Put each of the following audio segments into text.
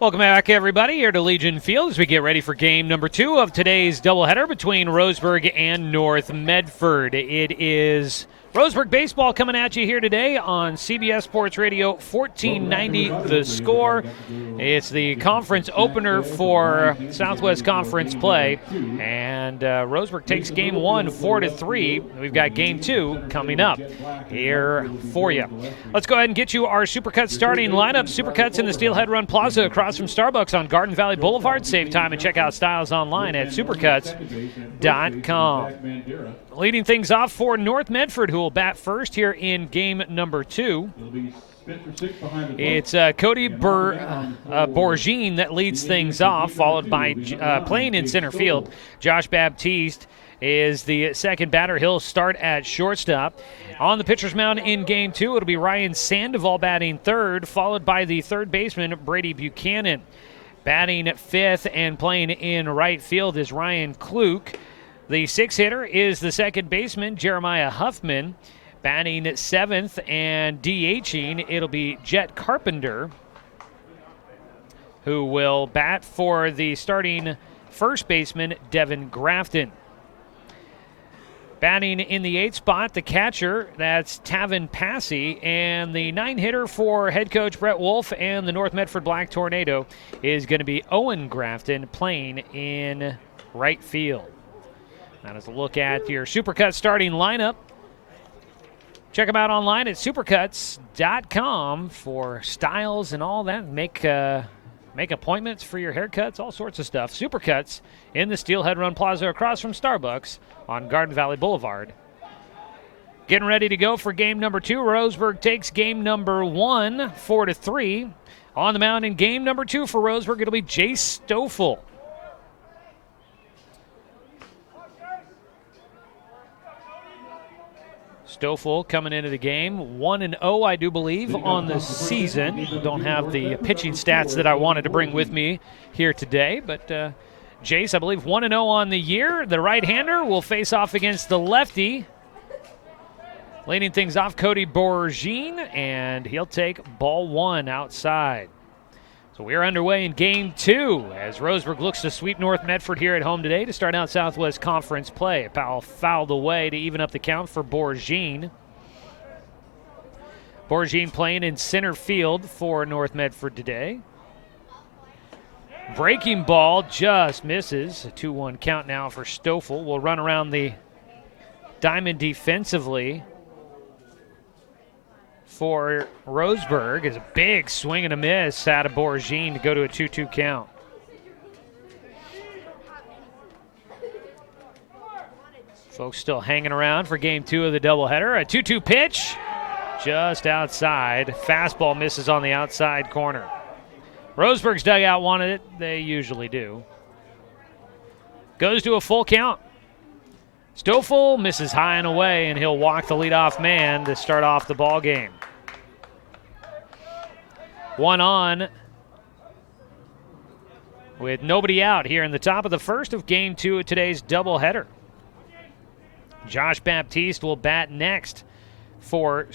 Welcome back, everybody, here to Legion Field as we get ready for game number 2 of today's doubleheader between Roseburg and North Medford. It is Roseburg baseball coming at you here today on CBS Sports Radio 1490 The Score. It's the conference opener for Southwest Conference play, and Roseburg takes game 1 4-3. We've got game 2 coming up here for you. Let's go ahead and get you our Supercuts starting lineup. Supercuts in the Steelhead Run Plaza across from Starbucks on Garden Valley Boulevard. Save time and check out styles online at supercuts.com. Leading things off for North Medford, who will bat first here in game number 2. It's Cody Bourgine that leads things off, followed by playing in center field. Josh Baptiste is the second batter. He'll start at shortstop. On the pitcher's mound in game 2, it'll be Ryan Sandoval batting third, followed by the third baseman, Brady Buchanan. Batting fifth and playing in right field is Ryan Kluk. The sixth hitter is the second baseman, Jeremiah Huffman. Batting seventh and DHing, it'll be Jet Carpenter, who will bat for the starting first baseman, Devin Grafton. Batting in the 8th spot, the catcher, that's Tavin Passy. And the 9-hitter for head coach Brett Wolf and the North Medford Black Tornado is going to be Owen Grafton, playing in right field. That is a look at your Supercuts starting lineup. Check them out online at supercuts.com for styles and all that. Make appointments for your haircuts, all sorts of stuff. Supercuts in the Steelhead Run Plaza across from Starbucks on Garden Valley Boulevard. Getting ready to go for game number 2. Roseburg takes game number 1, 4-3. On the mound in game number 2 for Roseburg, it'll be Jace Stoffel. Stoffel coming into the game 1-0, I do believe, on the season. Don't have the pitching stats that I wanted to bring with me here today, but Jace, I believe, 1-0 on the year. The right-hander will face off against the lefty. Leading things off, Cody Bourgine, and he'll take ball 1 outside. So we're underway in game 2 as Roseburg looks to sweep North Medford here at home today to start out Southwest Conference play. Powell fouled away to even up the count for Bourgine. Bourgine playing in center field for North Medford today. Breaking ball just misses. A 2-1 count now for Stoffel. Will run around the diamond defensively for Roseburg is a big swing and a miss out of Bourgine to go to a 2-2 count. Folks still hanging around for game 2 of the doubleheader. A 2-2 pitch just outside. Fastball misses on the outside corner. Roseburg's dugout wanted it. They usually do. Goes to a full count. Stoffel misses high and away, and he'll walk the leadoff man to start off the ball game. 1 on with nobody out here in the top of the first of game 2 of today's doubleheader. Josh Baptiste will bat next for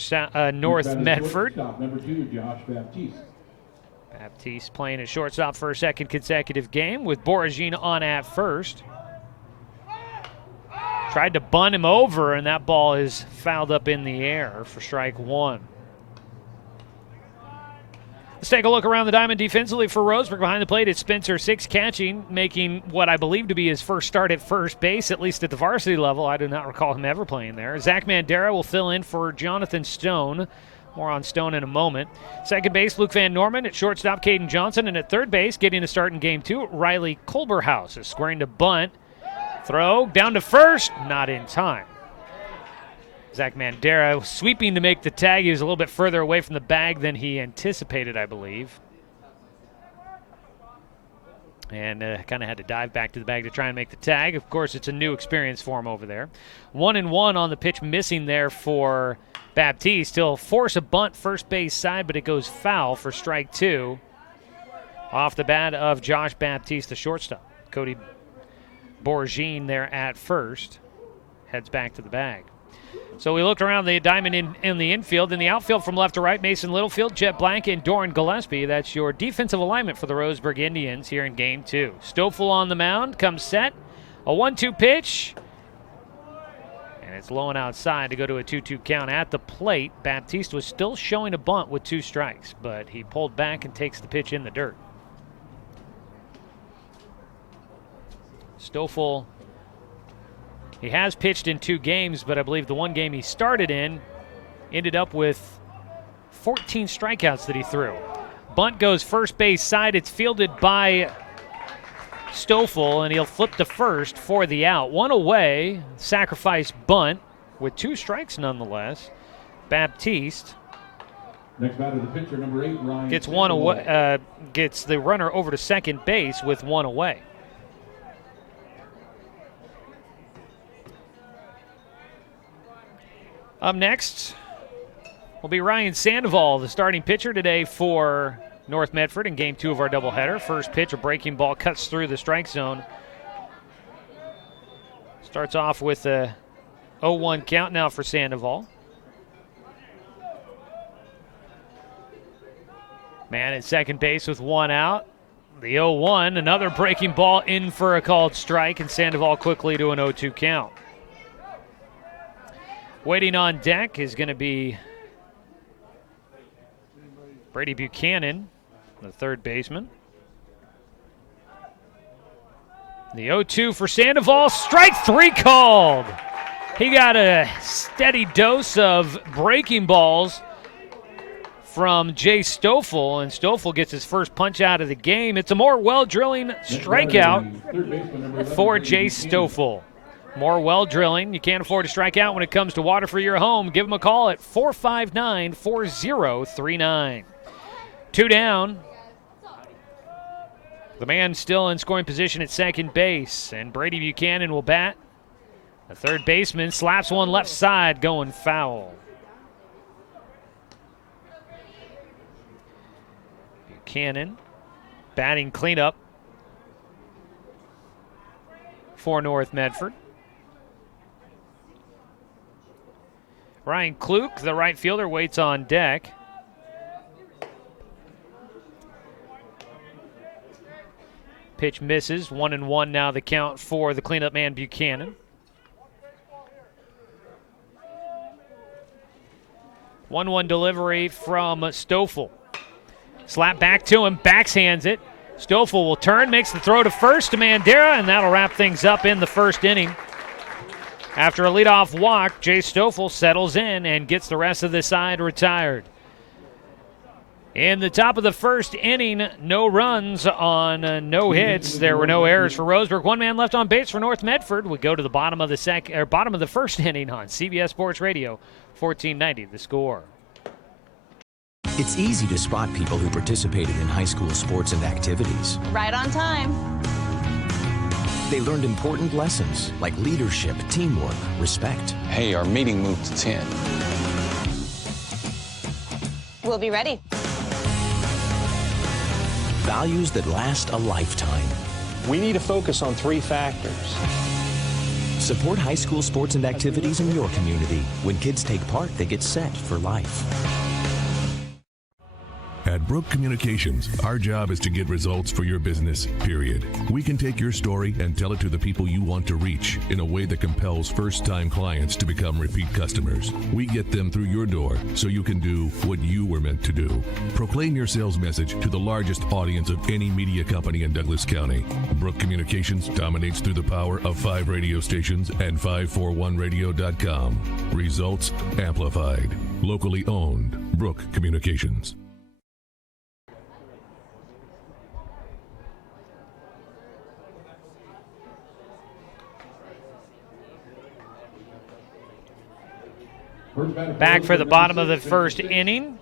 North Medford. Number 2, Josh Baptiste. Baptiste playing at shortstop for a second consecutive game with Bourgine on at first. Tried to bunt him over, and that ball is fouled up in the air for strike 1. Let's take a look around the diamond defensively for Roseburg. Behind the plate, it's Spencer Six catching, making what I believe to be his first start at first base, at least at the varsity level. I do not recall him ever playing there. Zach Mandera will fill in for Jonathan Stone. More on Stone in a moment. Second base, Luke Van Norman. At shortstop, Caden Johnson. And at third base, getting a start in game 2, Riley Colberhouse is squaring to bunt. Throw down to first, not in time. Zach Mandera sweeping to make the tag. He was a little bit further away from the bag than he anticipated, I believe. And kind of had to dive back to the bag to try and make the tag. Of course, it's a new experience for him over there. 1-1 on the pitch missing there for Baptiste. He'll force a bunt first base side, but it goes foul for strike 2. Off the bat of Josh Baptiste, the shortstop. Cody Bourgine there at first. Heads back to the bag. So we looked around the diamond in the infield. In the outfield from left to right, Mason Littlefield, Jet Blank, and Doran Gillespie. That's your defensive alignment for the Roseburg Indians here in Game 2. Stoffel on the mound, comes set. A 1-2 pitch. And it's low and outside to go to a 2-2 count at the plate. Baptiste was still showing a bunt with 2 strikes, but he pulled back and takes the pitch in the dirt. Stoffel, he has pitched in 2 games, but I believe the one game he started in ended up with 14 strikeouts that he threw. Bunt goes first base side. It's fielded by Stoffel, and he'll flip to first for the out. 1 away, sacrifice bunt with 2 strikes nonetheless. Baptiste Next batter, the pitcher, number 8, Ryan. gets 1 away, gets the runner over to second base with 1 away. Up next will be Ryan Sandoval, the starting pitcher today for North Medford in Game 2 of our doubleheader. First pitch, a breaking ball, cuts through the strike zone. Starts off with a 0-1 count now for Sandoval. Man at second base with 1 out. The 0-1, another breaking ball in for a called strike, and Sandoval quickly to an 0-2 count. Waiting on deck is going to be Brady Buchanan, the third baseman. The 0-2 for Sandoval. Strike 3 called. He got a steady dose of breaking balls from Jay Stoffel, and Stoffel gets his first punch out of the game. It's a more well-drilling strikeout for Jay Stoffel. More well drilling. You can't afford to strike out when it comes to water for your home. Give them a call at 459-4039. 2 down. The man still in scoring position at second base, and Brady Buchanan will bat. The third baseman slaps one left side, going foul. Buchanan batting cleanup for North Medford. Ryan Kluk, the right fielder, waits on deck. Pitch misses. 1-1 now the count for the cleanup man Buchanan. 1-1 delivery from Stoffel. Slap back to him, backshands it. Stoffel will turn, makes the throw to first to Mandera, and that'll wrap things up in the first inning. After a leadoff walk, Jay Stoffel settles in and gets the rest of the side retired. In the top of the first inning, no runs on no hits. There were no errors for Roseburg. 1 man left on base for North Medford. We go to the bottom of the first inning on CBS Sports Radio, 1490 The Score. It's easy to spot people who participated in high school sports and activities. Right on time. They learned important lessons like leadership, teamwork, respect. Hey, our meeting moved to 10. We'll be ready. Values that last a lifetime. We need to focus on 3 factors. Support high school sports and activities in your community. When kids take part, they get set for life. At Brook Communications, our job is to get results for your business, period. We can take your story and tell it to the people you want to reach in a way that compels first-time clients to become repeat customers. We get them through your door so you can do what you were meant to do. Proclaim your sales message to the largest audience of any media company in Douglas County. Brook Communications dominates through the power of 5 radio stations and 541radio.com. Results amplified. Locally owned. Brook Communications. Back for the bottom of the first inning.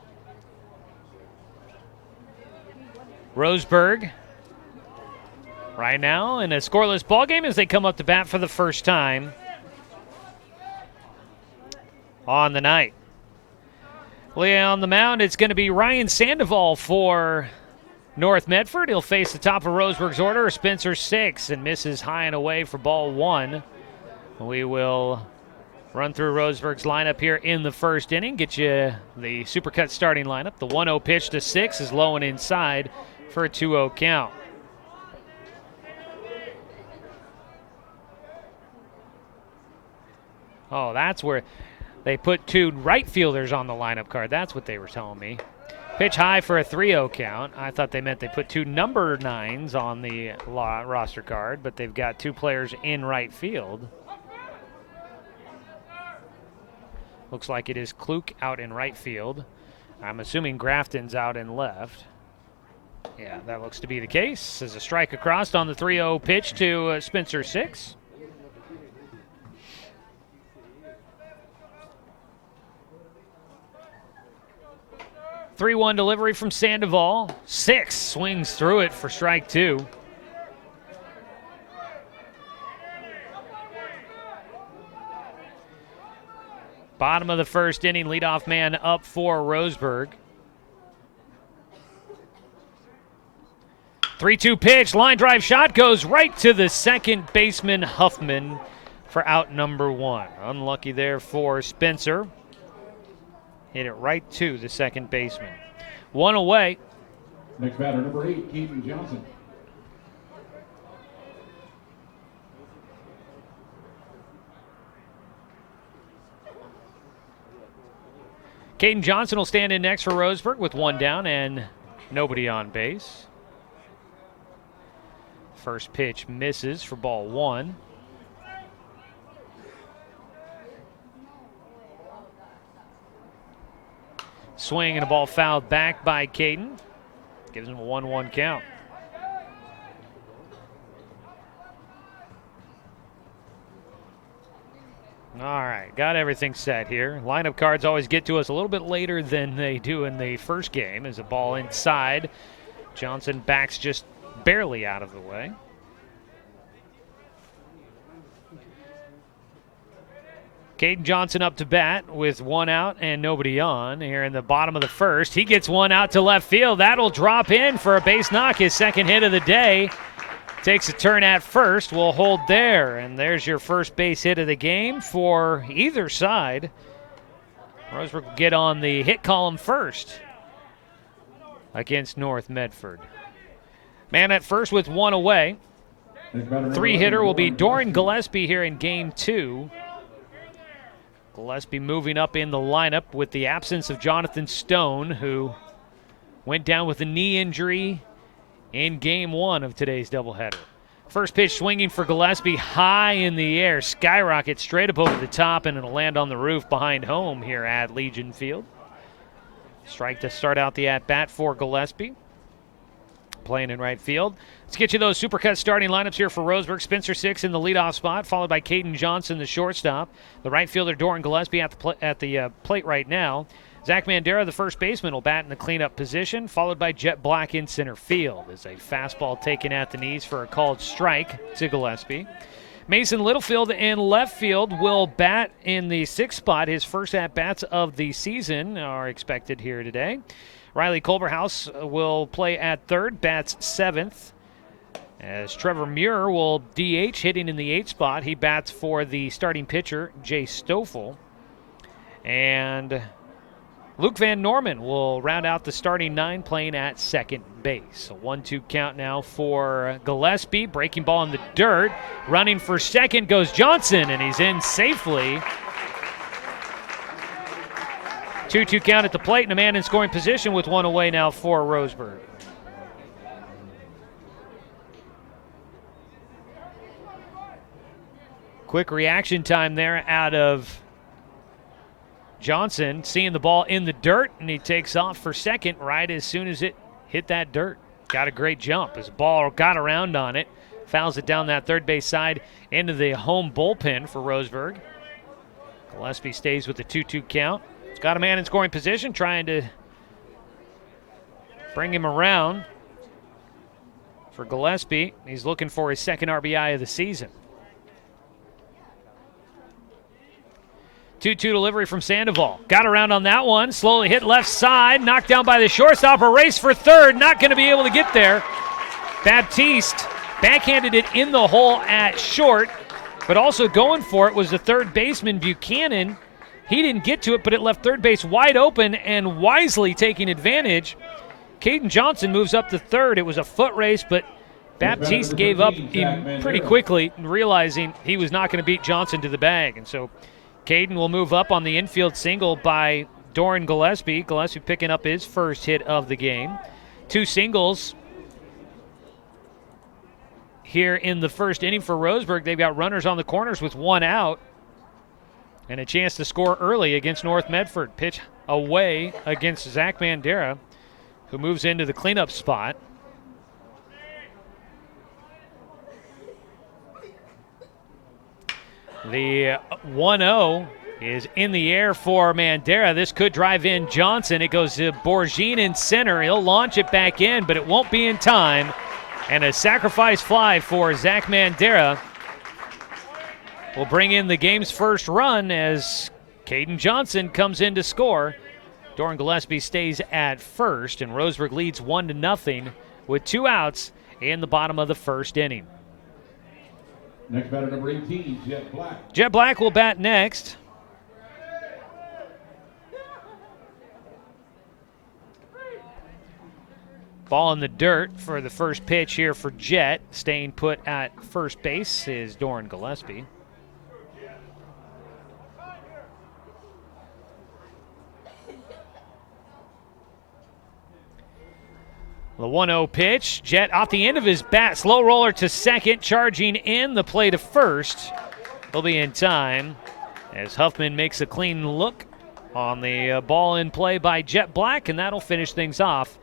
Roseburg right now in a scoreless ball game as they come up to bat for the first time on the night. On the mound, it's going to be Ryan Sandoval for North Medford. He'll face the top of Roseburg's order, Spencer 6, and misses high and away for ball 1. We will Run through Roseburg's lineup here in the first inning. Get you the Supercut starting lineup. The 1-0 pitch to 6 is low and inside for a 2-0 count. Oh, that's where they put 2 right fielders on the lineup card. That's what they were telling me. Pitch high for a 3-0 count. I thought they meant they put 2 number 9s on the roster card, but they've got 2 players in right field. Looks like it is Kluk out in right field. I'm assuming Grafton's out in left. Yeah, that looks to be the case. As a strike across on the 3-0 pitch to Spencer 6. (3-1) delivery from Sandoval. 6 swings through it for strike 2. Bottom of the first inning, leadoff man up for Roseburg. 3-2 pitch, line drive shot goes right to the second baseman Huffman for out number 1. Unlucky there for Spencer. Hit it right to the second baseman. 1 away. Next batter, number 8, Keaton Johnson. Caden Johnson will stand in next for Roseburg with 1 down and nobody on base. First pitch misses for ball 1. Swing and a ball fouled back by Caden. Gives him a 1-1 count. All right, got everything set here. Lineup cards always get to us a little bit later than they do in the first game. As a ball inside, Johnson backs just barely out of the way. Caden Johnson up to bat with 1 out and nobody on here in the bottom of the first. He gets 1 out to left field. That'll drop in for a base knock, his second hit of the day. Takes a turn at first, will hold there, and there's your first base hit of the game for either side. Roseburg will get on the hit column first against North Medford. Man at first with 1 away. 3-hitter will be Doran Gillespie here in game 2. Gillespie moving up in the lineup with the absence of Jonathan Stone, who went down with a knee injury in game 1 of today's doubleheader. First pitch swinging for Gillespie, high in the air, skyrocket straight up over the top, and it'll land on the roof behind home here at Legion Field. Strike to start out the at-bat for Gillespie, playing in right field. Let's get you those Supercut starting lineups here for Roseburg. Spencer 6 in the leadoff spot, followed by Caden Johnson, the shortstop. The right fielder, Doran Gillespie, at the plate right now. Zach Mandera, the first baseman, will bat in the cleanup position, followed by Jet Black in center field. As a fastball taken at the knees for a called strike to Gillespie. Mason Littlefield in left field will bat in the 6th spot. His first at-bats of the season are expected here today. Riley Culverhouse will play at third, bats 7th. As Trevor Muir will DH, hitting in the 8th spot. He bats for the starting pitcher, Jay Stoffel. And Luke Van Norman will round out the starting 9, playing at second base. A 1-2 count now for Gillespie. Breaking ball in the dirt. Running for second goes Johnson, and he's in safely. 2-2 count at the plate, and a man in scoring position with 1 away now for Roseburg. Quick reaction time there out of Johnson, seeing the ball in the dirt, and he takes off for second right as soon as it hit that dirt. Got a great jump. His ball got around on it, fouls it down that third base side into the home bullpen for Roseburg. Gillespie stays with the 2-2 count. He's got a man in scoring position, trying to bring him around for Gillespie. He's looking for his second RBI of the season. 2-2 delivery from Sandoval. Got around on that one. Slowly hit left side. Knocked down by the shortstop. A race for third. Not going to be able to get there. Baptiste backhanded it in the hole at short. But also going for it was the third baseman, Buchanan. He didn't get to it, but it left third base wide open, and wisely taking advantage, Caden Johnson moves up to third. It was a foot race, but Baptiste gave up pretty quickly, realizing he was not going to beat Johnson to the bag. And so Caden will move up on the infield single by Doran Gillespie. Gillespie picking up his first hit of the game. 2 singles here in the first inning for Roseburg. They've got runners on the corners with 1 out and a chance to score early against North Medford. Pitch away against Zach Mandera, who moves into the cleanup spot. The 1-0 is in the air for Mandera. This could drive in Johnson. It goes to Borgine in center. He'll launch it back in, but it won't be in time. And a sacrifice fly for Zach Mandera will bring in the game's first run as Caden Johnson comes in to score. Doran Gillespie stays at first, and Roseburg leads 1-0 with 2 outs in the bottom of the first inning. Next batter, number 18, Jet Black. Jet Black will bat next. Ball in the dirt for the first pitch here for Jet. Staying put at first base is Doran Gillespie. The 1-0 pitch. Jet off the end of his bat. Slow roller to second. Charging in the play to first. He'll be in time as Huffman makes a clean look on the ball in play by Jet Black, and that'll finish things off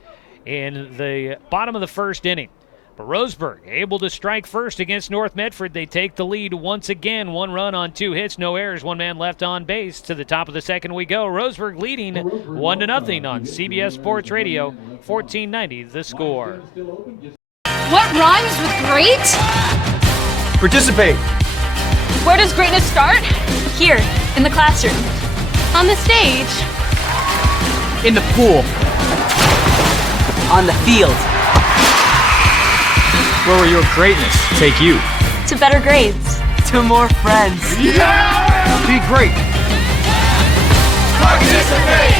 in the bottom of the first inning. But Roseburg able to strike first against North Medford. They take the lead once again. 1 run on 2 hits, no errors, 1 man left on base. To the top of the second we go. Roseburg leading 1-0 on CBS Sports Radio, 1490 The Score. What rhymes with great? Participate. Where does greatness start? Here, in the classroom. On the stage. In the pool. On the field. Where will your greatness take you? To better grades. To more friends. Yeah! Be great. Participate!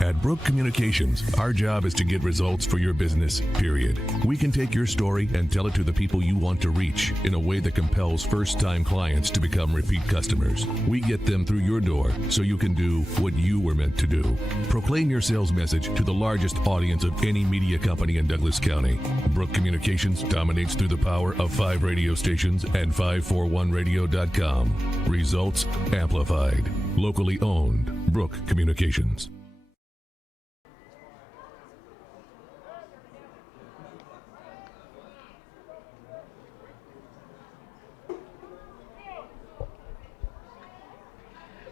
At Brook Communications, our job is to get results for your business, period. We can take your story and tell it to the people you want to reach in a way that compels first-time clients to become repeat customers. We get them through your door so you can do what you were meant to do. Proclaim your sales message to the largest audience of any media company in Douglas County. Brook Communications dominates through the power of 5 radio stations and 541radio.com. Results amplified. Locally owned. Brook Communications.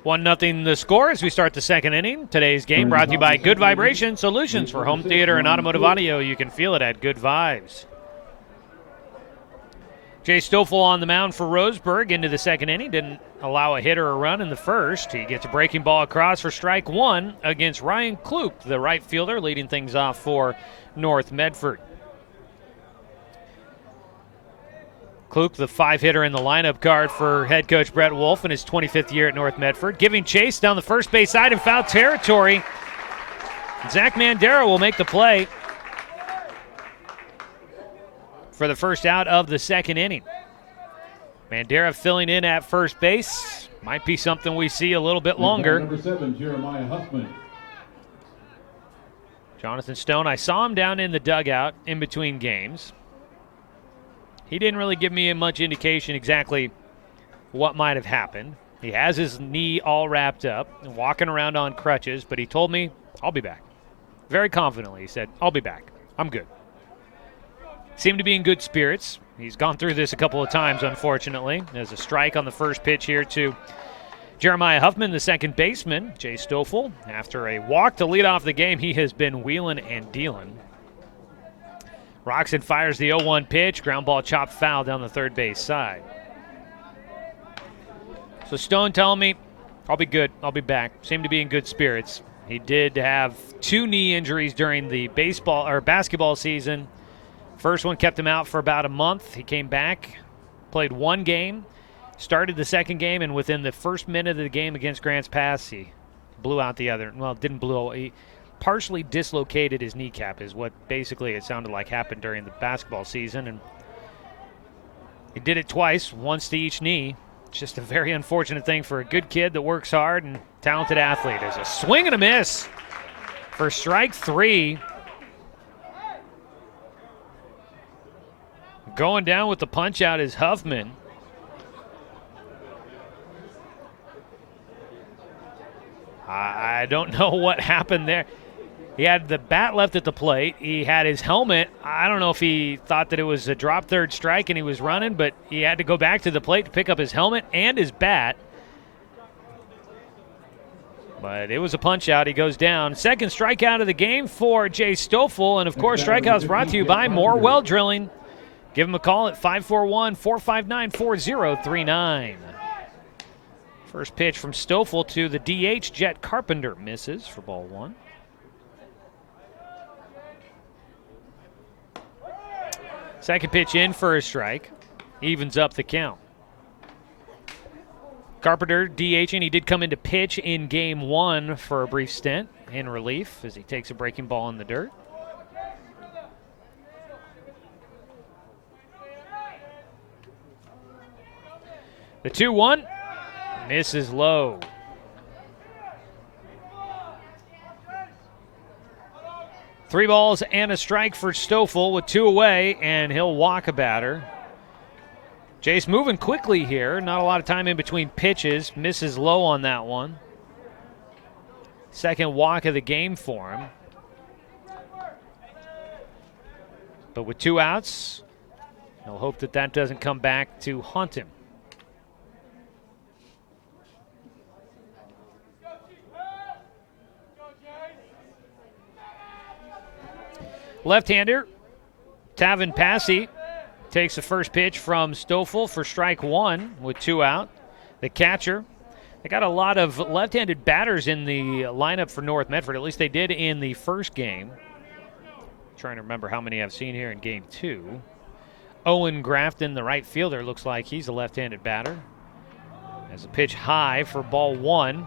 One nothing the score as we start the second inning. Today's game brought to you by Good Vibration Solutions for home theater and automotive audio. You can feel it at Good Vibes. Jay Stoffel on the mound for Roseburg into the second inning. Didn't allow a hit or a run in the first. He gets a breaking ball across for strike 1 against Ryan Kloop, the right fielder, leading things off for North Medford. Kloop, the 5-hitter in the lineup card for head coach Brett Wolf in his 25th year at North Medford. Giving chase down the first base side in foul territory. Zach Mandera will make the play for the first out of the second inning. Mandera filling in at first base. Might be something we see a little bit longer. Number 7, Jeremiah Huffman. Jonathan Stone, I saw him down in the dugout in between games. He didn't really give me much indication exactly what might have happened. He has his knee all wrapped up and walking around on crutches, but he told me, I'll be back. Very confidently, he said, I'll be back. I'm good. Seemed to be in good spirits. He's gone through this a couple of times, unfortunately. There's a strike on the first pitch here to Jeremiah Huffman, the second baseman. Jay Stoffel, after a walk to lead off the game, he has been wheeling and dealing. Roxon fires the 0-1 pitch. Ground ball chopped foul down the third base side. So Stone telling me, I'll be good. I'll be back. Seemed to be in good spirits. He did have 2 knee injuries during the basketball season. First one kept him out for about a month. He came back, played one game, started the second game, and within the first minute of the game against Grants Pass, he blew out the other. Well, didn't blow. He partially dislocated his kneecap is what basically it sounded like happened during the basketball season. And he did it twice, once to each knee. It's just a very unfortunate thing for a good kid that works hard and talented athlete. There's a swing and a miss for strike 3. Going down with the punch out is Huffman. I don't know what happened there. He had the bat left at the plate. He had his helmet. I don't know if he thought that it was a drop third strike and he was running, but he had to go back to the plate to pick up his helmet and his bat. But it was a punch out. He goes down. Second strikeout of the game for Jay Stoffel. And, of course, strikeouts brought to you by More Well Drilling. Give him a call at 541-459-4039. First pitch from Stoffel to the DH, Jet Carpenter. Misses for ball 1. Second pitch in for a strike. Evens up the count. Carpenter DHing. He did come into pitch in game 1 for a brief stint in relief as he takes a breaking ball in the dirt. The 2-1 misses low. Three balls and a strike for Stoffel with 2 away, and he'll walk a batter. Jace moving quickly here. Not a lot of time in between pitches. Misses low on that one. Second walk of the game for him. But with 2 outs, he'll hope that that doesn't come back to haunt him. Left-hander, Tavin Passy takes the first pitch from Stoffel for strike 1 with 2 out. The catcher, they got a lot of left-handed batters in the lineup for North Medford. At least they did in the first game. Trying to remember how many I've seen here in game 2. Owen Grafton, the right fielder, looks like he's a left-handed batter. As a pitch high for ball 1.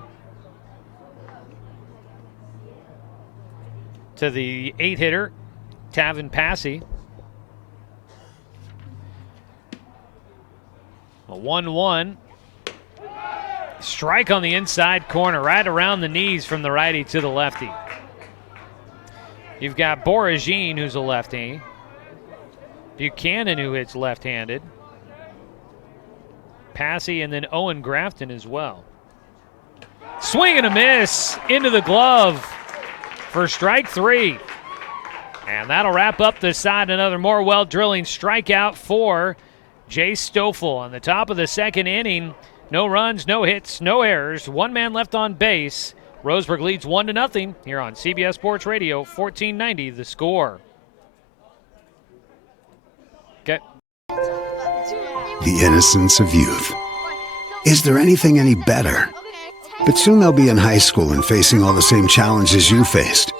To the 8-hitter, Tavin Passy. A 1-1. Strike on the inside corner, right around the knees from the righty to the lefty. You've got Boragine, who's a lefty. Buchanan, who hits left-handed. Passy, and then Owen Grafton as well. Swing and a miss into the glove for strike 3. And that'll wrap up this side. Another more well-drilling strikeout for Jay Stoffel. On the top of the second inning, no runs, no hits, no errors. 1 man left on base. Roseburg leads 1-0 here on CBS Sports Radio, 1490 The Score. Okay. The innocence of youth. Is there anything any better? But soon they'll be in high school and facing all the same challenges you faced.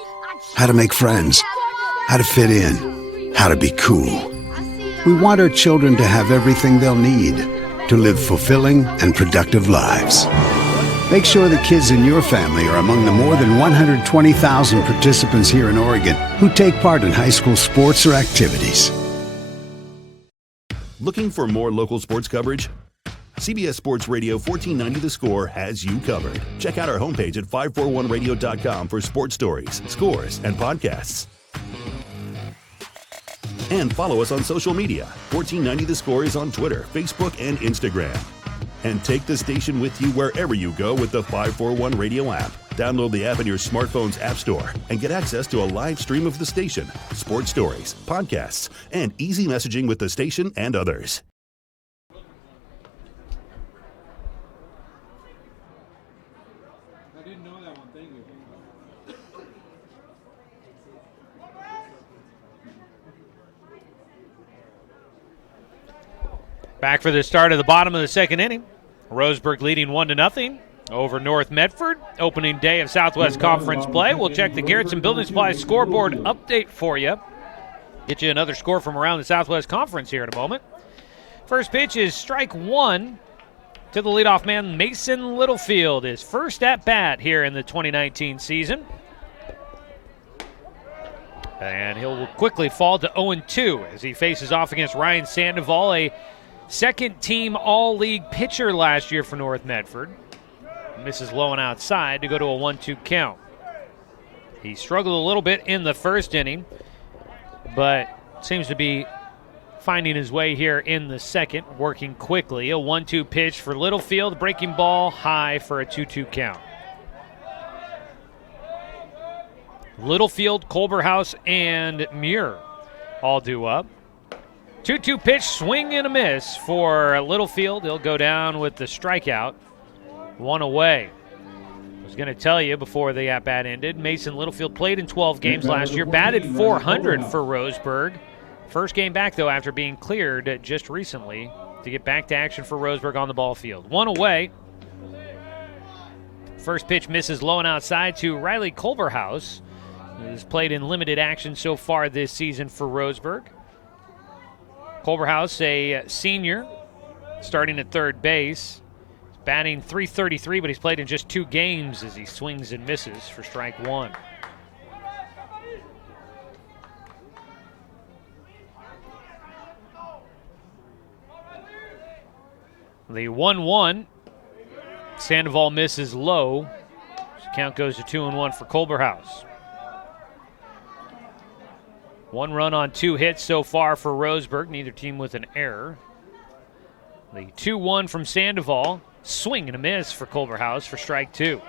How to make friends. How to fit in, how to be cool. We want our children to have everything they'll need to live fulfilling and productive lives. Make sure the kids in your family are among the more than 120,000 participants here in Oregon who take part in high school sports or activities. Looking for more local sports coverage? CBS Sports Radio 1490 The Score has you covered. Check out our homepage at 541radio.com for sports stories, scores, and podcasts. And follow us on social media. 1490 The Score is on Twitter, Facebook, and Instagram. And take the station with you wherever you go with the 541 Radio app. Download the app in your smartphone's app store and get access to a live stream of the station, sports stories, podcasts, and easy messaging with the station and others. I didn't know that one. Thank you. Back for the start of the bottom of the second inning. Roseburg leading 1-0 over North Medford. Opening day of Southwest Conference play. We'll check the Garrettson Building Supply scoreboard update for you. Get you another score from around the Southwest Conference here in a moment. First pitch is strike one to the leadoff man, Mason Littlefield, his first at-bat here in the 2019 season. And he'll quickly fall to 0-2 as he faces off against Ryan Sandoval, a second-team All-League pitcher last year for North Medford. Misses low and outside to go to a 1-2 count. He struggled a little bit in the first inning, but seems to be finding his way here in the second, working quickly. A 1-2 pitch for Littlefield, breaking ball high for a 2-2 count. Littlefield, Culberhouse, and Muir all due up. 2-2 pitch, swing and a miss for Littlefield. He'll go down with the strikeout. One away. I was going to tell you before the at-bat ended, Mason Littlefield played in 12 games last year, batted 400 for Roseburg. First game back, though, after being cleared just recently to get back to action for Roseburg on the ball field. One away. First pitch misses low and outside to Riley Culberhouse, who's played in limited action so far this season for Roseburg. Culberhouse, a senior, starting at third base. He's batting .333, but he's played in just 2 games as he swings and misses for strike one. The 1-1. Sandoval misses low. So count goes to 2-1 for Culberhouse. 1 run on 2 hits so far for Roseburg, neither team with an error. The 2-1 from Sandoval. Swing and a miss for Culberhouse for strike 2.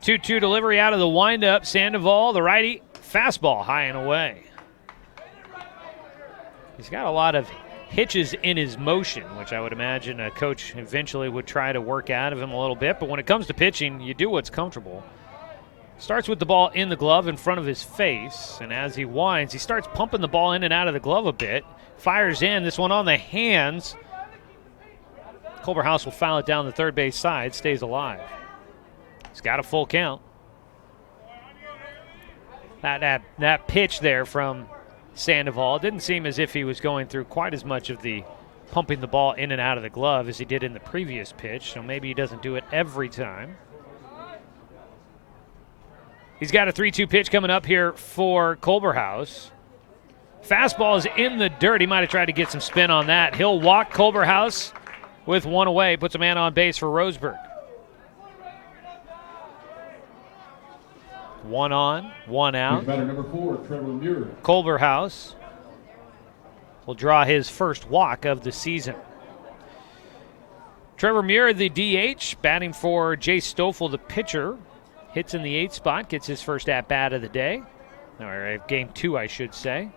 Two-two delivery out of the windup. Sandoval, the righty, fastball high and away. He's got a lot of hitches in his motion, which I would imagine a coach eventually would try to work out of him a little bit. But when it comes to pitching, you do what's comfortable. Starts with the ball in the glove in front of his face, and as he winds, he starts pumping the ball in and out of the glove a bit. Fires in, this one on the hands. Culberhouse will foul it down the third base side, stays alive. He's got a full count. That pitch there from Sandoval didn't seem as if he was going through quite as much of the pumping the ball in and out of the glove as he did in the previous pitch, so maybe he doesn't do it every time. He's got a 3-2 pitch coming up here for Culberhouse. Fastball is in the dirt. He might have tried to get some spin on that. He'll walk Culberhouse with 1 away, puts a man on base for Roseburg. 1 on, 1 out. Batter number 4, Trevor Muir. Culberhouse will draw his first walk of the season. Trevor Muir, the DH, batting for Jay Stoffel, the pitcher. Hits in the 8th spot, gets his first at-bat of the day. Or game 2, I should say.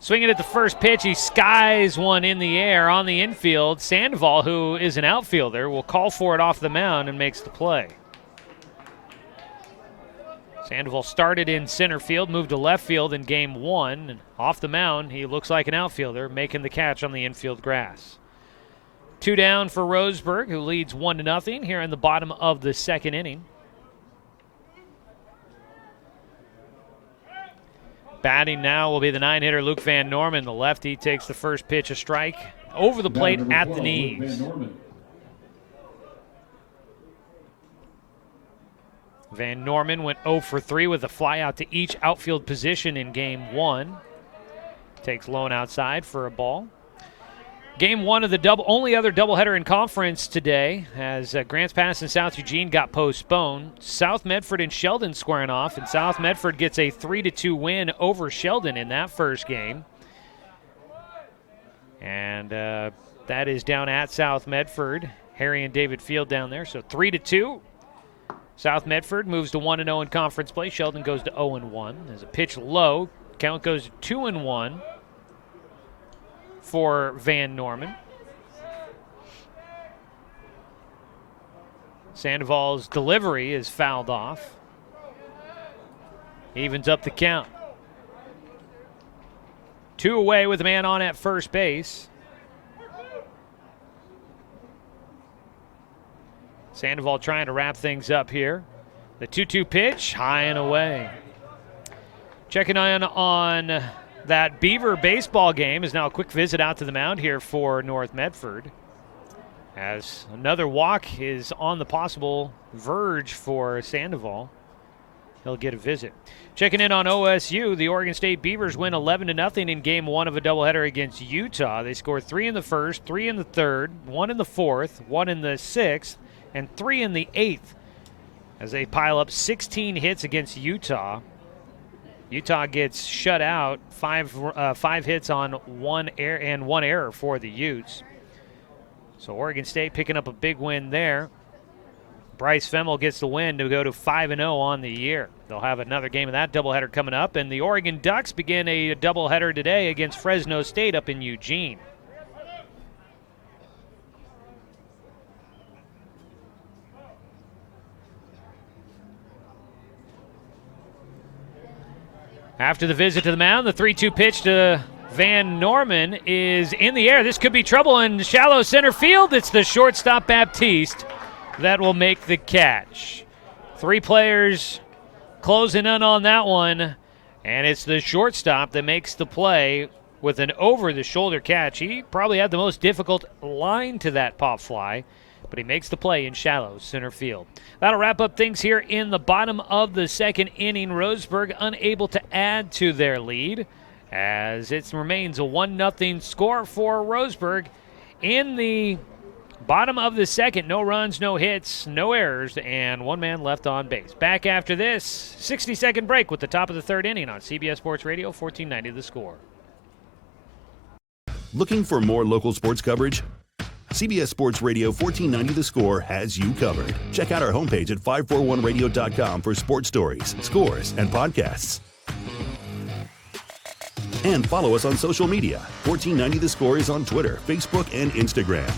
Swinging at the first pitch, he skies one in the air on the infield. Sandoval, who is an outfielder, will call for it off the mound and makes the play. Sandoval started in center field, moved to left field in game 1. And off the mound, he looks like an outfielder, making the catch on the infield grass. 2 down for Roseburg, who leads 1-0 here in the bottom of the second inning. Batting now will be the 9-hitter Luke Van Norman. The lefty takes the first pitch, a strike, over the plate at the knees. Van Norman went 0 for 3 with a fly out to each outfield position in game 1. Takes low and outside for a ball. Game 1 of the only other doubleheader in conference today, as Grants Pass and South Eugene got postponed. South Medford and Sheldon squaring off, and South Medford gets a 3-2 win over Sheldon in that first game. And that is down at South Medford. Harry and David Field down there, so 3-2. South Medford moves to 1-0 in conference play. Sheldon goes to 0-1. There's a pitch low. Count goes to 2-1 for Van Norman. Sandoval's delivery is fouled off. Evens up the count. 2 away with a man on at first base. Sandoval trying to wrap things up here. The 2-2 pitch, high and away. Checking in on that Beaver baseball game is now a quick visit out to the mound here for North Medford, as another walk is on the possible verge for Sandoval. He'll get a visit. Checking in on OSU, the Oregon State Beavers win 11-0 in game 1 of a doubleheader against Utah. They scored 3 in the first, 3 in the third, 1 in the fourth, 1 in the sixth, and 3 in the eighth, as they pile up 16 hits against Utah. Utah gets shut out, five hits on 1 error for the Utes. So Oregon State picking up a big win there. Bryce Femmel gets the win to go to 5-0 on the year. They'll have another game of that doubleheader coming up, and the Oregon Ducks begin a doubleheader today against Fresno State up in Eugene. After the visit to the mound, the 3-2 pitch to Van Norman is in the air. This could be trouble in shallow center field. It's the shortstop Baptiste that will make the catch. 3 players closing in on that one, and it's the shortstop that makes the play with an over-the-shoulder catch. He probably had the most difficult line to that pop fly, but he makes the play in shallow center field. That'll wrap up things here in the bottom of the second inning. Roseburg unable to add to their lead, as it remains a 1-0 score for Roseburg in the bottom of the second. No runs, no hits, no errors, and 1 man left on base. Back after this 60-second break with the top of the third inning on CBS Sports Radio, 1490 The Score. Looking for more local sports coverage? CBS Sports Radio 1490 The Score has you covered. Check out our homepage at 541radio.com for sports stories, scores, and podcasts. And follow us on social media. 1490 The Score is on Twitter, Facebook, and Instagram.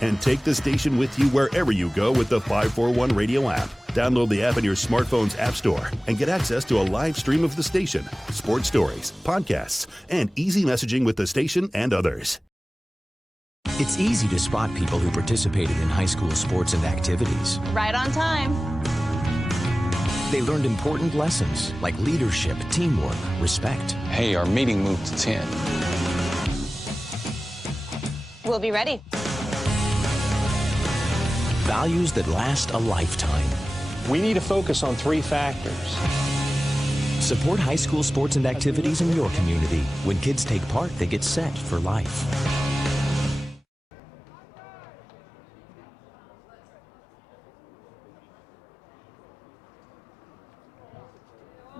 And take the station with you wherever you go with the 541 Radio app. Download the app in your smartphone's app store and get access to a live stream of the station, sports stories, podcasts, and easy messaging with the station and others. It's easy to spot people who participated in high school sports and activities. Right on time. They learned important lessons like leadership, teamwork, respect. Hey, our meeting moved to 10. We'll be ready. Values that last a lifetime. We need to focus on 3 factors. Support high school sports and activities in your community. When kids take part, they get set for life.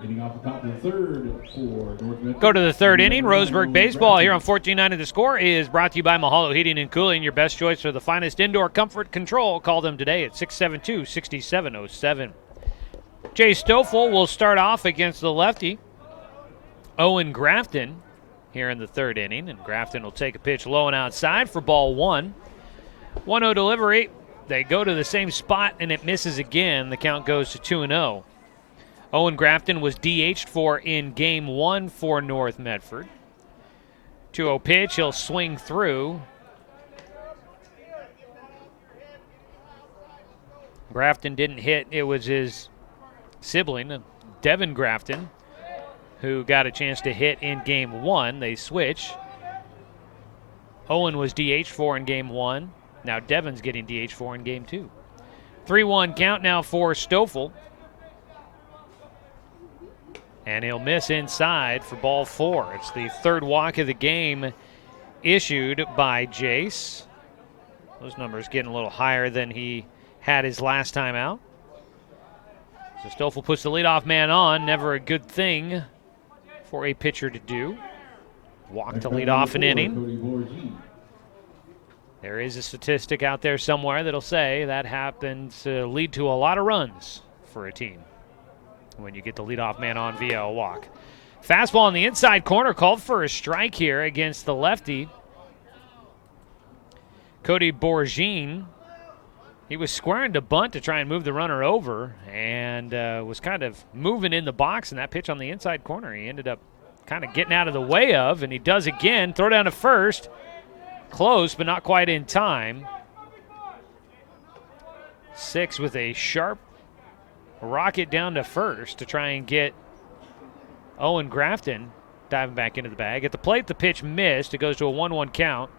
Leading off the top of the third for North Medford. Go to the third inning. Roseburg baseball here on 1490 The Score is brought to you by Mahalo Heating and Cooling, your best choice for the finest indoor comfort control. Call them today at 672-6707. Jay Stoffel will start off against the lefty, Owen Grafton, here in the third inning. And Grafton will take a pitch low and outside for ball 1. 1-0 delivery. They go to the same spot, and it misses again. The count goes to 2-0. Owen Grafton was DH'd for in game 1 for North Medford. 2-0 pitch, he'll swing through. Grafton didn't hit. It was his sibling, Devin Grafton, who got a chance to hit in game 1. They switch. Owen was DH'd for in game 1. Now Devin's getting DH'd for in game 2. 3-1 count now for Stoffel. And he'll miss inside for ball 4. It's the third walk of the game issued by Jace. Those numbers getting a little higher than he had his last time out. So Stoffel puts the leadoff man on. Never a good thing for a pitcher to do. Walk to lead off an inning. There is a statistic out there somewhere that'll say that happens to lead to a lot of runs for a team when you get the leadoff man on via a walk. Fastball on the inside corner, called for a strike here against the lefty, Cody Bourgine. He was squaring to bunt to try and move the runner over, and was kind of moving in the box, and that pitch on the inside corner he ended up kind of getting out of the way of, and he does again. Throw down to first. Close, but not quite in time. 6 with a sharp rocket down to first to try and get Owen Grafton diving back into the bag. At the plate, the pitch missed. It goes to a 1-1 count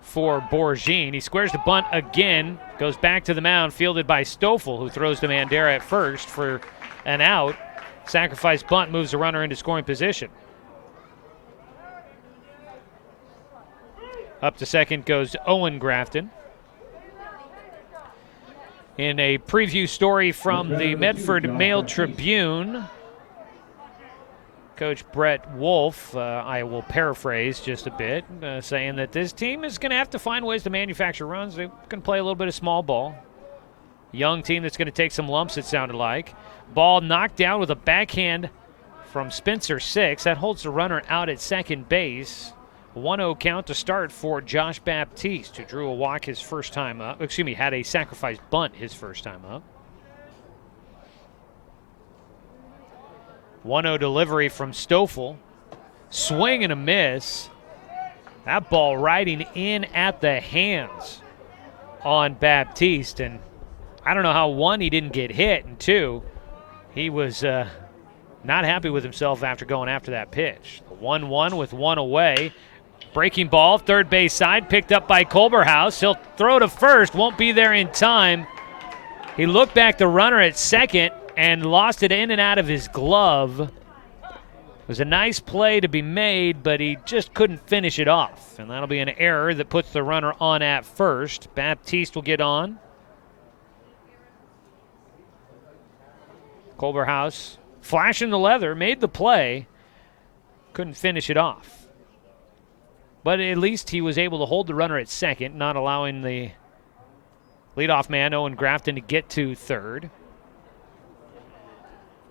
for Borgine. He squares the bunt again, goes back to the mound, fielded by Stoffel, who throws to Mandera at first for an out. Sacrifice bunt moves the runner into scoring position. Up to second goes Owen Grafton. In a preview story from the Medford Mail Tribune, Coach Brett Wolf, I will paraphrase just a bit, saying that this team is going to have to find ways to manufacture runs. They're going to play a little bit of small ball. Young team that's going to take some lumps, it sounded like. Ball knocked down with a backhand from Spencer 6. That holds the runner out at second base. 1-0 count to start for Josh Baptiste, who drew a walk his first time up. Had a sacrifice bunt his first time up. 1-0 delivery from Stoffel. Swing and a miss. That ball riding in at the hands on Baptiste. And I don't know how, 1, he didn't get hit, and 2, he was not happy with himself after going after that pitch. 1-1 with 1 away. Breaking ball, third base side, picked up by Culberhouse. He'll throw to first, won't be there in time. He looked back the runner at second and lost it in and out of his glove. It was a nice play to be made, but he just couldn't finish it off. And that'll be an error that puts the runner on at first. Baptiste will get on. Culberhouse flashing the leather, made the play, couldn't finish it off. But at least he was able to hold the runner at second, not allowing the leadoff man, Owen Grafton, to get to third.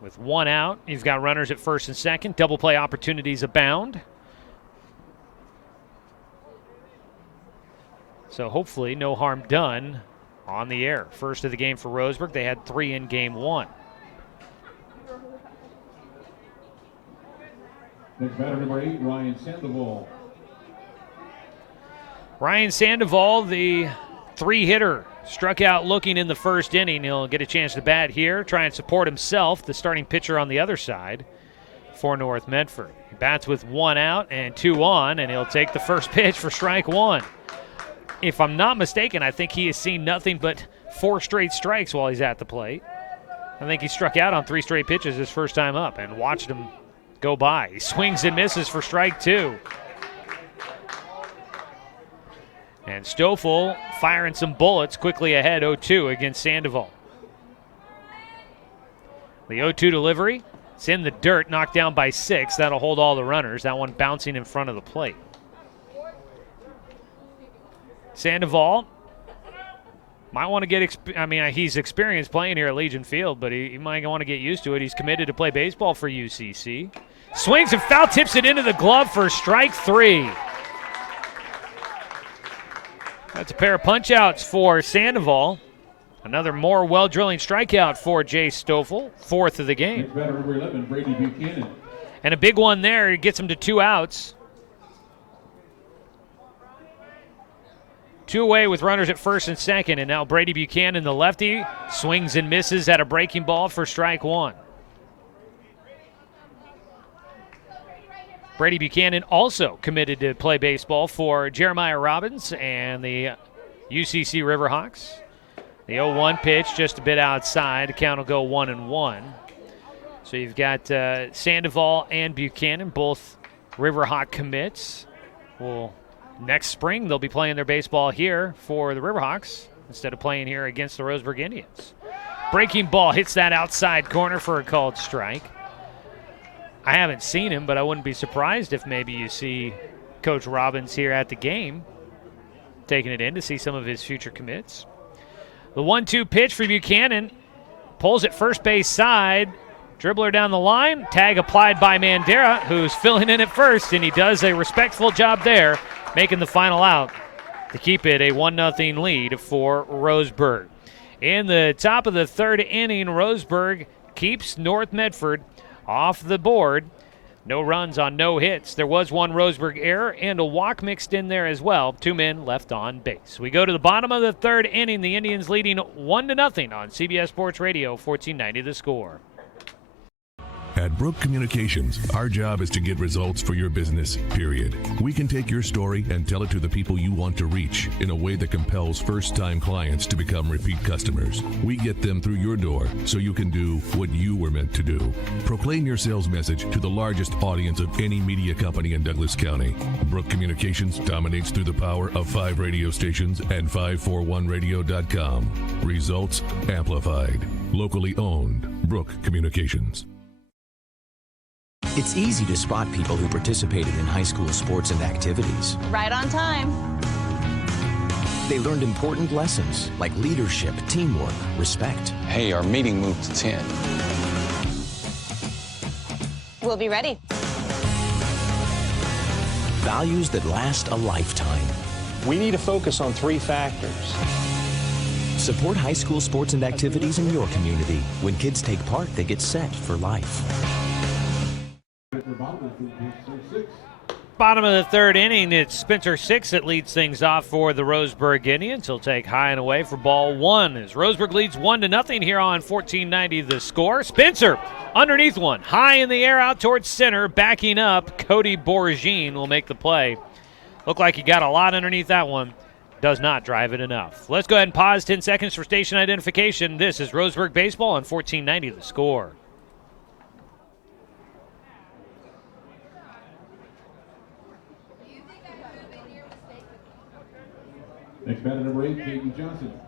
With 1 out, you've got runners at first and second. Double play opportunities abound. So hopefully no harm done on the air. First of the game for Roseburg. They had 3 in game 1. Next batter, number 8, Ryan Sandoval. Ryan Sandoval, the 3-hitter, struck out looking in the first inning. He'll get a chance to bat here, try and support himself, the starting pitcher on the other side for North Medford. He bats with 1 out and 2 on, and he'll take the first pitch for strike 1. If I'm not mistaken, I think he has seen nothing but 4 straight strikes while he's at the plate. I think he struck out on 3 straight pitches his first time up and watched him go by. He swings and misses for strike 2. And Stoffel firing some bullets quickly ahead 0-2 against Sandoval. The 0-2 delivery, it's in the dirt, knocked down by 6. That'll hold all the runners. That one bouncing in front of the plate. Sandoval might want to get, he's experienced playing here at Legion Field, but he might want to get used to it. He's committed to play baseball for UCC. Swings and foul tips it into the glove for strike 3. That's a pair of punch-outs for Sandoval. Another more well-drilling strikeout for Jay Stoffel, 4th of the game. Next batter, number 11, Brady Buchanan. And a big one there. It gets him to 2 outs. 2 away with runners at first and second. And now Brady Buchanan, the lefty, swings and misses at a breaking ball for strike 1. Brady Buchanan also committed to play baseball for Jeremiah Robbins and the UCC Riverhawks. The 0-1 pitch just a bit outside. The count will go 1-1. So you've got Sandoval and Buchanan, both Riverhawk commits. Well, next spring they'll be playing their baseball here for the Riverhawks instead of playing here against the Roseburg Indians. Breaking ball hits that outside corner for a called strike. I haven't seen him, but I wouldn't be surprised if maybe you see Coach Robbins here at the game taking it in to see some of his future commits. The 1-2 pitch for Buchanan. Pulls it first base side. Dribbler down the line. Tag applied by Mandera, who's filling in at first, and he does a respectful job there, making the final out to keep it a 1-0 lead for Roseburg. In the top of the 3rd inning, Roseburg keeps North Medford off the board. No runs on no hits. There was one Roseburg error and a walk mixed in there as well. 2 men left on base. We go to the bottom of the 3rd inning. The Indians leading 1-0 on CBS Sports Radio, 1490 The Score. At Brook Communications, our job is to get results for your business, period. We can take your story and tell it to the people you want to reach in a way that compels first-time clients to become repeat customers. We get them through your door so you can do what you were meant to do. Proclaim your sales message to the largest audience of any media company in Douglas County. Brook Communications dominates through the power of 5 radio stations and 541radio.com. Results amplified. Locally owned. Brook Communications. It's easy to spot people who participated in high school sports and activities. Right on time. They learned important lessons like leadership, teamwork, respect. Hey, our meeting moved to 10. We'll be ready. Values that last a lifetime. We need to focus on 3 factors. Support high school sports and activities in your community. When kids take part, they get set for life. Bottom of the 3rd inning, it's Spencer 6 that leads things off for the Roseburg Indians. He'll take high and away for ball 1 as Roseburg leads 1-0 here on 1490 The Score. Spencer underneath one, high in the air out towards center, backing up. Cody Bourgine will make the play. Looked like he got a lot underneath that one. Does not drive it enough. Let's go ahead and pause 10 seconds for station identification. This is Roseburg Baseball on 1490 The Score. Next batter, number 8, Caden Johnson.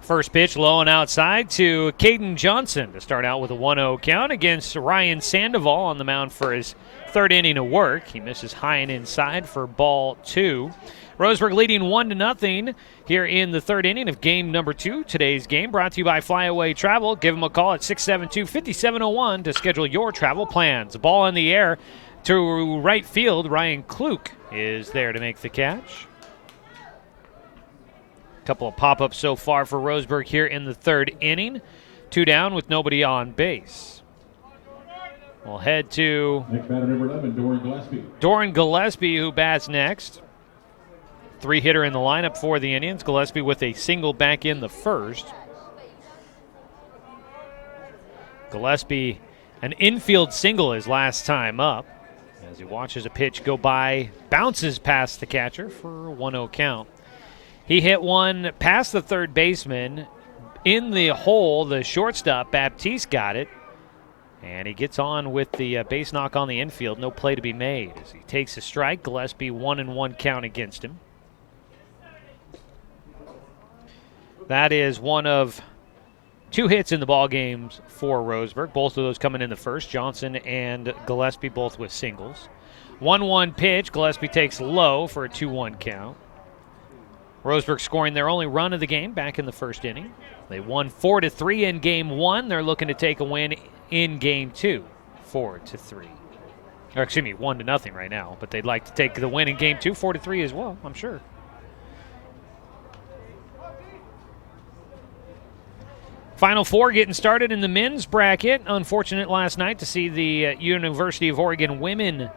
First pitch low and outside to Caden Johnson to start out with a 1-0 count against Ryan Sandoval on the mound for his 3rd inning of work. He misses high and inside for ball 2. Roseburg leading 1-0 here in the 3rd inning of game number 2. Today's game brought to you by Flyaway Travel. Give them a call at 672-5701 to schedule your travel plans. A ball in the air to right field. Ryan Kluk is there to make the catch. Couple of pop-ups so far for Roseburg here in the 3rd inning. 2 down with nobody on base. We'll head to next batter, number 11, Doran Gillespie. Doran Gillespie, who bats next. 3-hitter in the lineup for the Indians. Gillespie with a single back in the 1st. Gillespie, an infield single his last time up. As he watches a pitch go by, bounces past the catcher for a 1-0 count. He hit one past the 3rd baseman in the hole. The shortstop, Baptiste, got it. And he gets on with the base knock on the infield. No play to be made. As he takes a strike, Gillespie 1-1 count against him. That is one of 2 hits in the ball games for Roseburg. Both of those coming in the 1st. Johnson and Gillespie both with singles. 1-1 pitch. Gillespie takes low for a 2-1 count. Roseburg scoring their only run of the game back in the 1st inning. They won 4-3 in game 1. They're looking to take a win in game 2, 4-3. Or excuse me, 1-0 right now. But they'd like to take the win in game 2, 4-3 as well, I'm sure. Final 4 getting started in the men's bracket. Unfortunate last night to see the University of Oregon women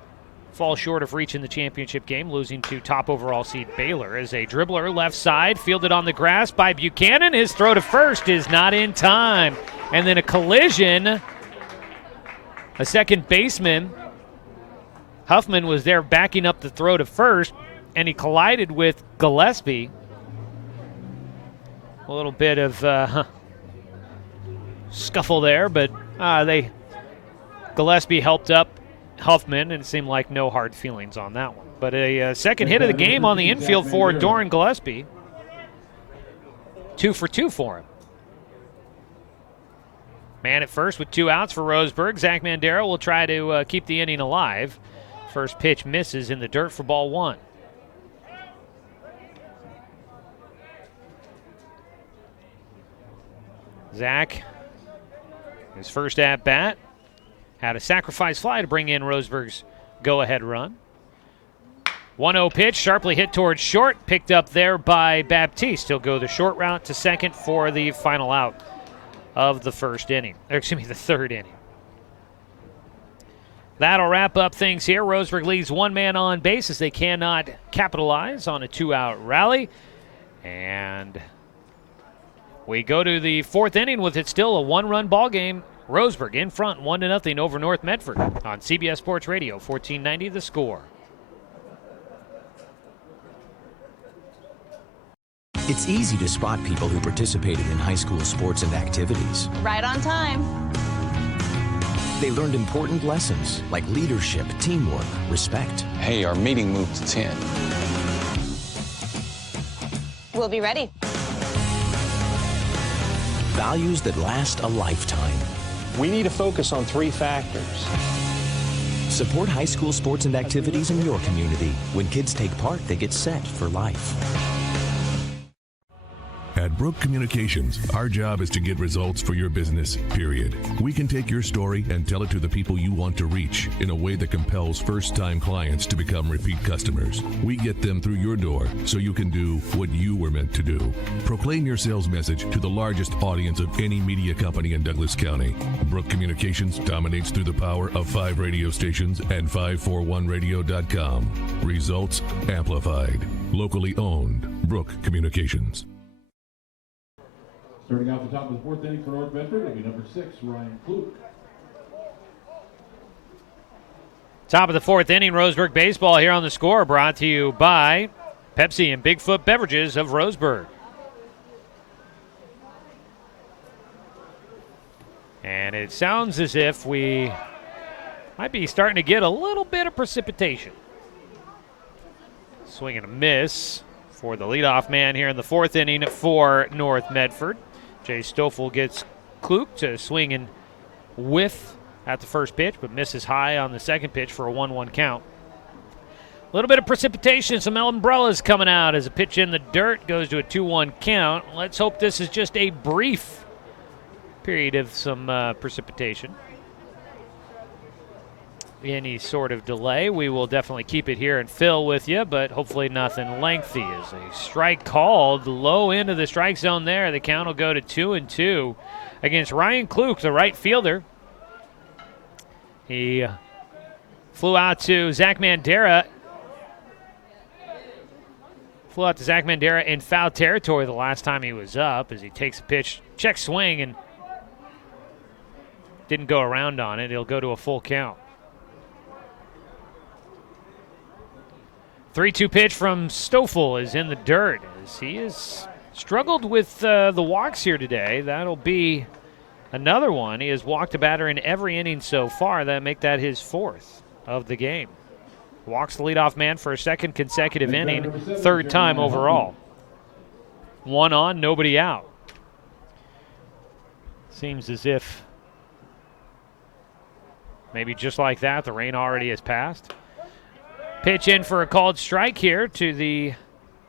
fall short of reaching the championship game, losing to top overall seed Baylor. As a dribbler left side, fielded on the grass by Buchanan. His throw to first is not in time. And then a collision. A second baseman, Huffman, was there backing up the throw to first, and he collided with Gillespie. A little bit of scuffle there, but Gillespie helped up Huffman, and it seemed like no hard feelings on that one. But a second hit of the game on the infield for Doran Gillespie. 2 for 2 for him. Man at first with 2 outs for Roseburg. Zach Mandera will try to keep the inning alive. First pitch misses in the dirt for ball 1. Zach, his first at-bat, had a sacrifice fly to bring in Roseburg's go-ahead run. 1-0 pitch, sharply hit towards short, picked up there by Baptiste. He'll go the short route to second for the final out of the third inning. That'll wrap up things here. Roseburg leaves one man on base as they cannot capitalize on a 2-out rally. And we go to the fourth inning with it still a one-run ball game. Roseburg in front 1-0 over North Medford on CBS Sports Radio, 1490 The Score. It's easy to spot people who participated in high school sports and activities. Right on time. They learned important lessons like leadership, teamwork, respect. Hey, our meeting moved to 10. We'll be ready. Values that last a lifetime. We need to focus on 3 factors. Support high school sports and activities in your community. When kids take part, they get set for life. At Brook Communications, our job is to get results for your business, period. We can take your story and tell it to the people you want to reach in a way that compels first-time clients to become repeat customers. We get them through your door so you can do what you were meant to do. Proclaim your sales message to the largest audience of any media company in Douglas County. Brook Communications dominates through the power of 5 radio stations and 541radio.com. Results amplified. Locally owned. Brook Communications. Starting out the top of the fourth inning for North Medford will be number 6, Ryan Klug. Top of the fourth inning, Roseburg baseball here on The Score, brought to you by Pepsi and Bigfoot Beverages of Roseburg. And it sounds as if we might be starting to get a little bit of precipitation. Swing and a miss for the leadoff man here in the fourth inning for North Medford. Jay Stoffel gets Klug to swing and whiff at the first pitch, but misses high on the second pitch for a 1-1 count. A little bit of precipitation, some umbrellas coming out as a pitch in the dirt goes to a 2-1 count. Let's hope this is just a brief period of some precipitation. Any sort of delay, we will definitely keep it here and fill with you, but hopefully nothing lengthy. As a strike called, low end of the strike zone there. The count will go to 2-2 against Ryan Klug, the right fielder. He flew out to Zach Mandera. In foul territory the last time he was up as he takes a pitch, check swing, and didn't go around on it. He'll go to a full count. 3-2 pitch from Stoffel is in the dirt as he has struggled with the walks here today. That'll be another one. He has walked a batter in every inning so far. That make that his 4th of the game. Walks the leadoff man for a second consecutive inning, 3rd time overall. 1 on, nobody out. Seems as if maybe just like that, the rain already has passed. Pitch in for a called strike here to the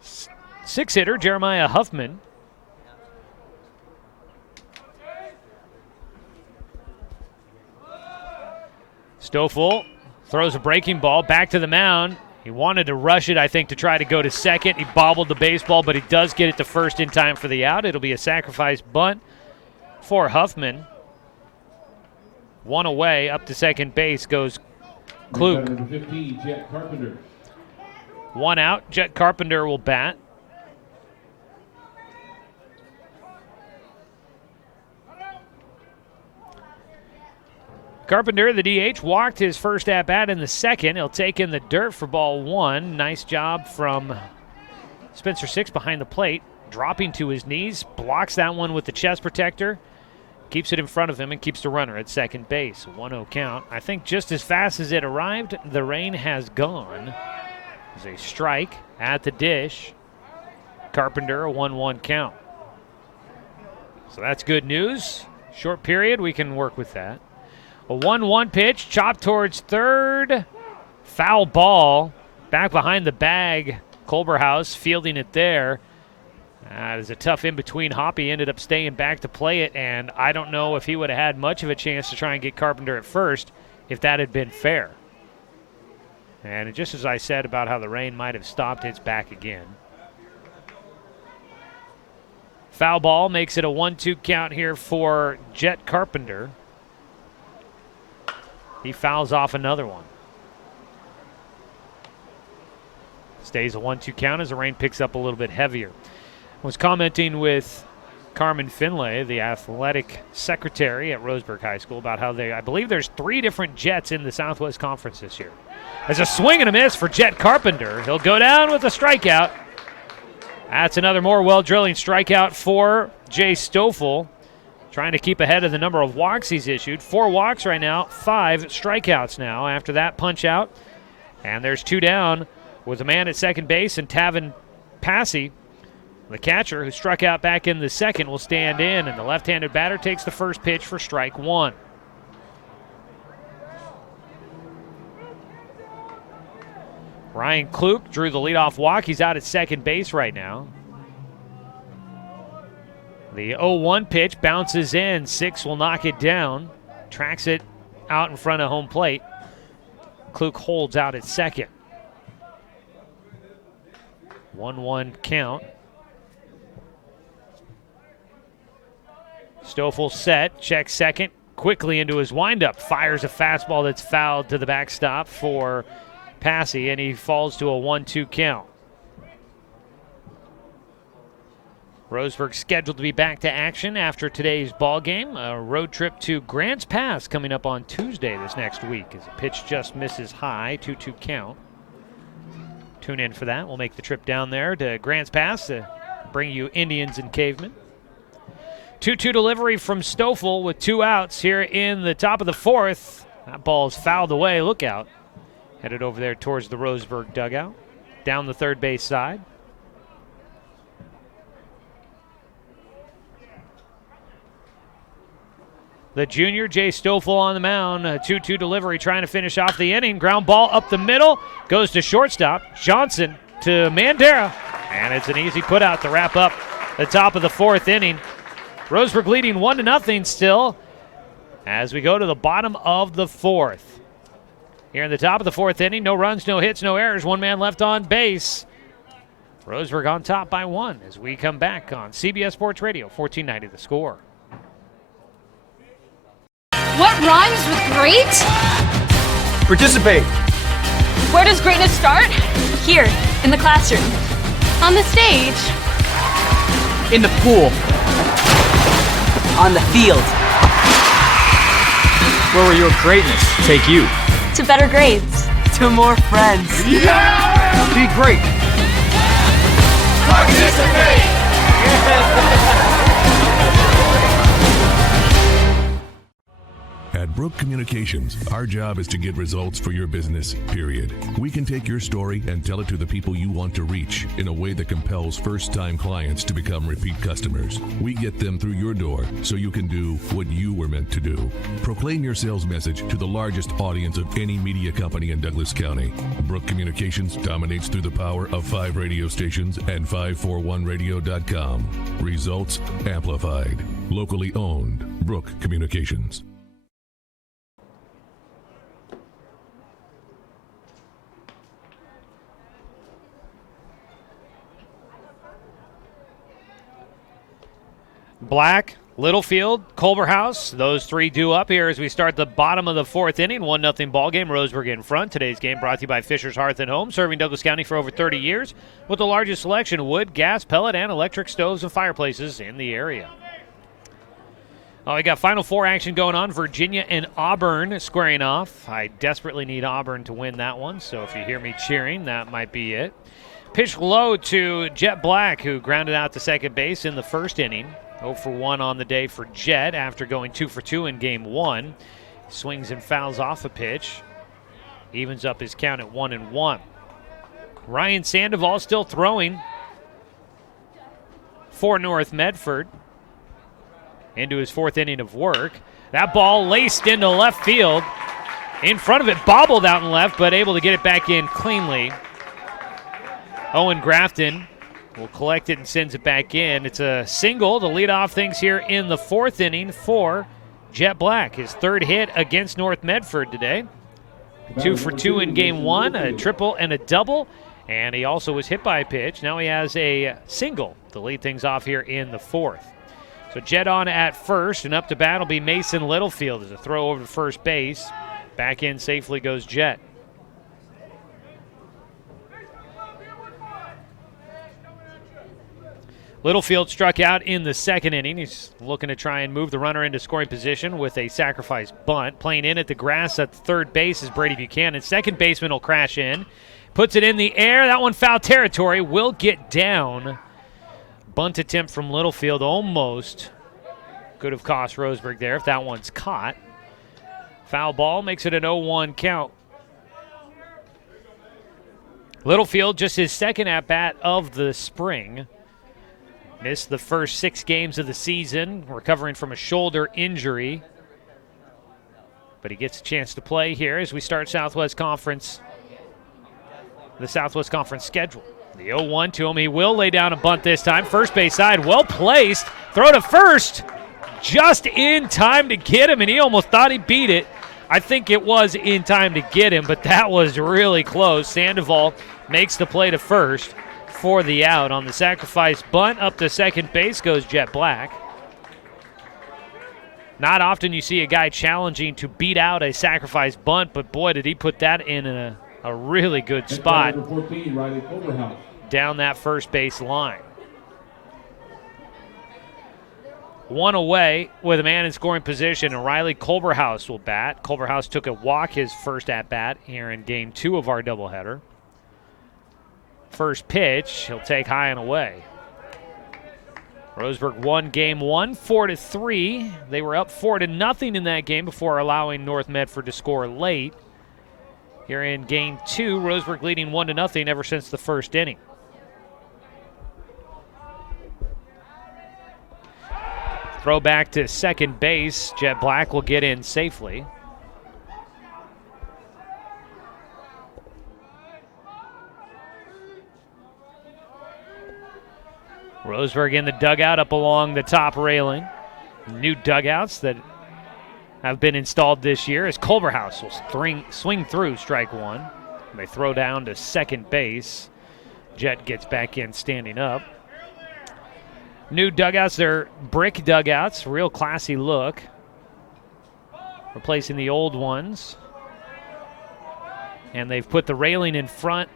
6-hitter, Jeremiah Huffman. Stoffel throws a breaking ball back to the mound. He wanted to rush it, I think, to try to go to second. He bobbled the baseball, but he does get it to first in time for the out. It'll be a sacrifice bunt for Huffman. 1 away, up to second base goes Klug. Number 15, Jet Carpenter. 1 out. Jet Carpenter will bat. Carpenter, the DH, walked his first at-bat in the second. He'll take in the dirt for ball 1. Nice job from Spencer Six behind the plate. Dropping to his knees, blocks that one with the chest protector. Keeps it in front of him and keeps the runner at second base. 1-0 count. I think just as fast as it arrived, the rain has gone. There's a strike at the dish. Carpenter, a 1-1 count. So that's good news. Short period, we can work with that. A 1-1 pitch, chopped towards third. Foul ball. Back behind the bag. Culberhouse fielding it there. It was a tough in-between hop. He ended up staying back to play it, and I don't know if he would have had much of a chance to try and get Carpenter at first if that had been fair. And just as I said about how the rain might have stopped, it's back again. Foul ball makes it a 1-2 count here for Jet Carpenter. He fouls off another one. Stays a 1-2 count as the rain picks up a little bit heavier. I was commenting with Carmen Finlay, the athletic secretary at Roseburg High School, about how I believe there's 3 different Jets in the Southwest Conference this year. There's a swing and a miss for Jet Carpenter. He'll go down with a strikeout. That's another more well-drilling strikeout for Jay Stoffel, trying to keep ahead of the number of walks he's issued. 4 walks right now, 5 strikeouts now after that punch out. And there's 2 down with a man at second base, and Tavin Passy, the catcher who struck out back in the second, will stand in, and the left-handed batter takes the first pitch for strike 1. Ryan Kluk drew the leadoff walk. He's out at second base right now. The 0-1 pitch bounces in. Six will knock it down. Tracks it out in front of home plate. Kluk holds out at second. 1-1 count. Stoffel set, checks second, quickly into his windup. Fires a fastball that's fouled to the backstop for Passy, and he falls to a 1-2 count. Roseburg scheduled to be back to action after today's ball game. A road trip to Grants Pass coming up on Tuesday this next week as the pitch just misses high, 2-2 count. Tune in for that. We'll make the trip down there to Grants Pass to bring you Indians and Cavemen. 2-2 delivery from Stoffel with 2 outs here in the top of the 4th. That ball is fouled away. Look out. Headed over there towards the Roseburg dugout. Down the third base side. The junior, Jay Stoffel, on the mound. A 2-2 delivery trying to finish off the inning. Ground ball up the middle. Goes to shortstop. Johnson to Mandera. And it's an easy put out to wrap up the top of the 4th inning. Roseburg leading 1-0 still as we go to the bottom of the 4th. Here in the top of the 4th inning, no runs, no hits, no errors. 1 man left on base. Roseburg on top by 1 as we come back on CBS Sports Radio, 1490 The Score. What rhymes with great? Participate. Where does greatness start? Here, in the classroom. On the stage. In the pool. On the field. Where will your greatness take you? To better grades. To more friends. Yeah! Be great. Participate! At Brook Communications, our job is to get results for your business, period. We can take your story and tell it to the people you want to reach in a way that compels first-time clients to become repeat customers. We get them through your door so you can do what you were meant to do. Proclaim your sales message to the largest audience of any media company in Douglas County. Brook Communications dominates through the power of 5 radio stations and 541radio.com. Results amplified. Locally owned. Brook Communications. Black, Littlefield, Culverhouse, those 3 due up here as we start the bottom of the 4th inning. 1-0 ball game, Roseburg in front. Today's game brought to you by Fisher's Hearth and Home, serving Douglas County for over 30 years with the largest selection of wood, gas, pellet, and electric stoves and fireplaces in the area. Oh, we got Final Four action going on. Virginia and Auburn squaring off. I desperately need Auburn to win that one, so if you hear me cheering, that might be it. Pitch low to Jet Black, who grounded out to second base in the 1st inning. 0 for 1 on the day for Jet after going 2 for 2 in game 1. Swings and fouls off a pitch. Evens up his count at 1-1. Ryan Sandoval still throwing for North Medford into his 4th inning of work. That ball laced into left field. In front of it, bobbled out in left, but able to get it back in cleanly. Owen Grafton will collect it and sends it back in. It's a single to lead off things here in the 4th inning for Jet Black. His 3rd hit against North Medford today. 2 for 2 in game 1, a triple and a double. And he also was hit by a pitch. Now he has a single to lead things off here in the 4th. So Jet on at first, and up to bat will be Mason Littlefield as a throw over to first base. Back in safely goes Jet. Littlefield struck out in the 2nd inning. He's looking to try and move the runner into scoring position with a sacrifice bunt. Playing in at the grass at third base is Brady Buchanan. Second baseman will crash in. Puts it in the air. That one foul territory. Will get down. Bunt attempt from Littlefield almost could have cost Roseburg there if that one's caught. Foul ball makes it an 0-1 count. Littlefield just his second at-bat of the spring. Missed the first 6 games of the season, recovering from a shoulder injury. But he gets a chance to play here as we start the Southwest Conference schedule. The 0-1 to him. He will lay down a bunt this time. First base side, well placed. Throw to first. Just in time to get him, and he almost thought he beat it. I think it was in time to get him, but that was really close. Sandoval makes the play to first for the out. On the sacrifice bunt, up to second base goes Jet Black. Not often you see a guy challenging to beat out a sacrifice bunt, but boy, did he put that in a really good spot 14, Riley Culverhouse. down that first base line. One away with a man in scoring position, and Riley Culverhouse will bat. Culverhouse took a walk his first at-bat here in game 2 of our doubleheader. First pitch, he'll take high and away. Roseburg won game 1, 4-3. They were up 4-0 in that game before allowing North Medford to score late. Here in game 2, Roseburg leading 1-0 ever since the first inning. Throw back to second base. Jet Black will get in safely. Roseburg in the dugout up along the top railing. New dugouts that have been installed this year as Culverhouse will swing through strike one. They throw down to second base. Jet gets back in standing up. New dugouts, they're brick dugouts, real classy look. Replacing the old ones. And they've put the railing in front,